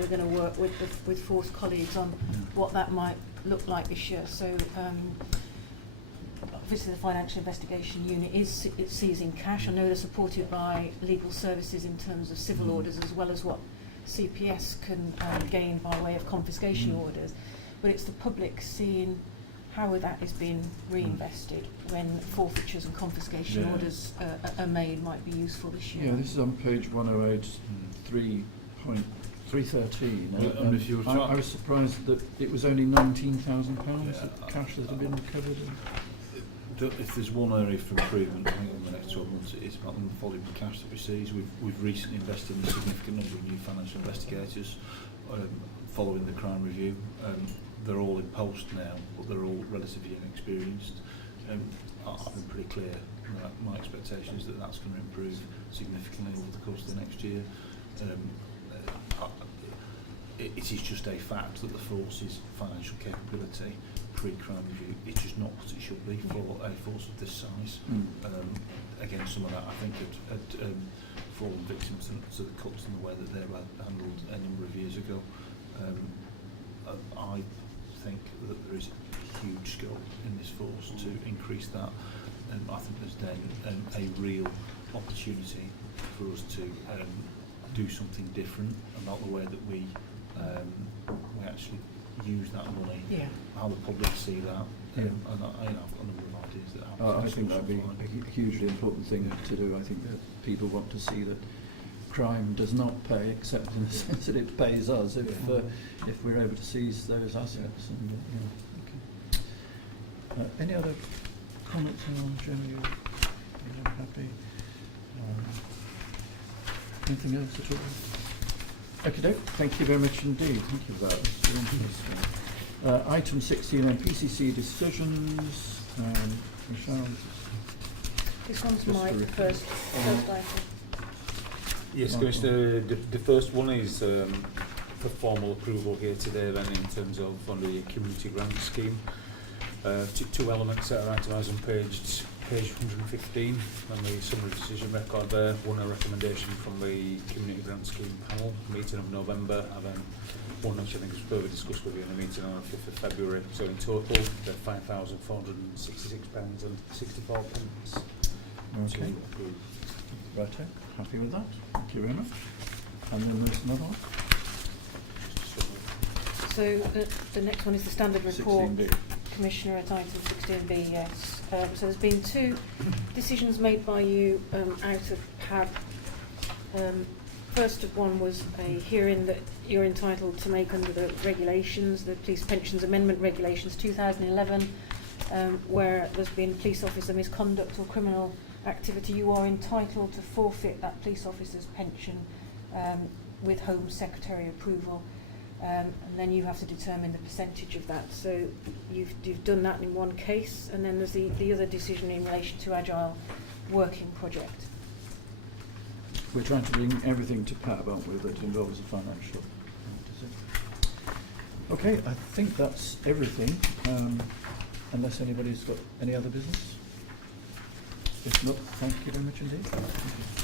we're going to work with Force colleagues on what that might look like this year. So obviously the Financial Investigation Unit is seizing cash. I know they're supported by legal services in terms of civil orders as well as what CPS can gain by way of confiscation orders. But it's the public seeing how that is being reinvested when forfeitures and confiscation orders are made might be useful this year. Yeah, this is on page 108, 3.13. I was surprised that it was only £19,000 of cash that had been recovered. If there's one area for improvement, I think in the next 12 months, it's about the volume of cash that we seize. We've recently invested in a significant number of new financial investigators following the crime review. They're all in post now, but they're all relatively inexperienced. I've been pretty clear that my expectation is that that's going to improve significantly over the course of the next year. It is just a fact that the force's financial capability pre-crime review, it's just not what it should be for a force of this size. Again, some of that I think had fallen victim to the cuts in the way that they were handled a number of years ago. I think that there is huge scope in this force to increase that. I think there's then a real opportunity for us to do something different about the way that we actually use that money, how the public see that. And I've got a number of ideas that I think that would be a hugely important thing to do. I think that people want to see that crime does not pay, except in the sense that it pays us if we're able to seize those assets. And, any other comments on Jeremy? You're happy? Anything else at all? Okay, thank you very much indeed. Thank you for that. That's very interesting. Item 16 on PCC decisions. Michelle? This one's my first item. Yes, Commissioner, the first one is for formal approval here today then in terms of under the community grant scheme. Two elements that are itemised on page 115 on the summary decision record there. One, a recommendation from the community grant scheme panel meeting of November, and then one which I think was further discussed with you in the meeting on the 5th of February. So in total, they're £5,466.64. Okay. Righto, happy with that. Thank you very much. And then there's another one. So the next one is the standard report 16B. Commissioner at item 16B, yes. So there's been 2 decisions made by you out of PAB. First of one was a hearing that you're entitled to make under the regulations, the Police Pensions Amendment Regulations 2011, where there's been police officer misconduct or criminal activity. You are entitled to forfeit that police officer's pension with Home Secretary approval, and then you have to determine the percentage of that. So you've done that in one case, and then there's the other decision in relation to Agile Working Project. We're trying to bring everything to PAB, aren't we, that involves a financial decision. Okay, I think that's everything, unless anybody's got any other business. If not, thank you very much indeed. Thank you.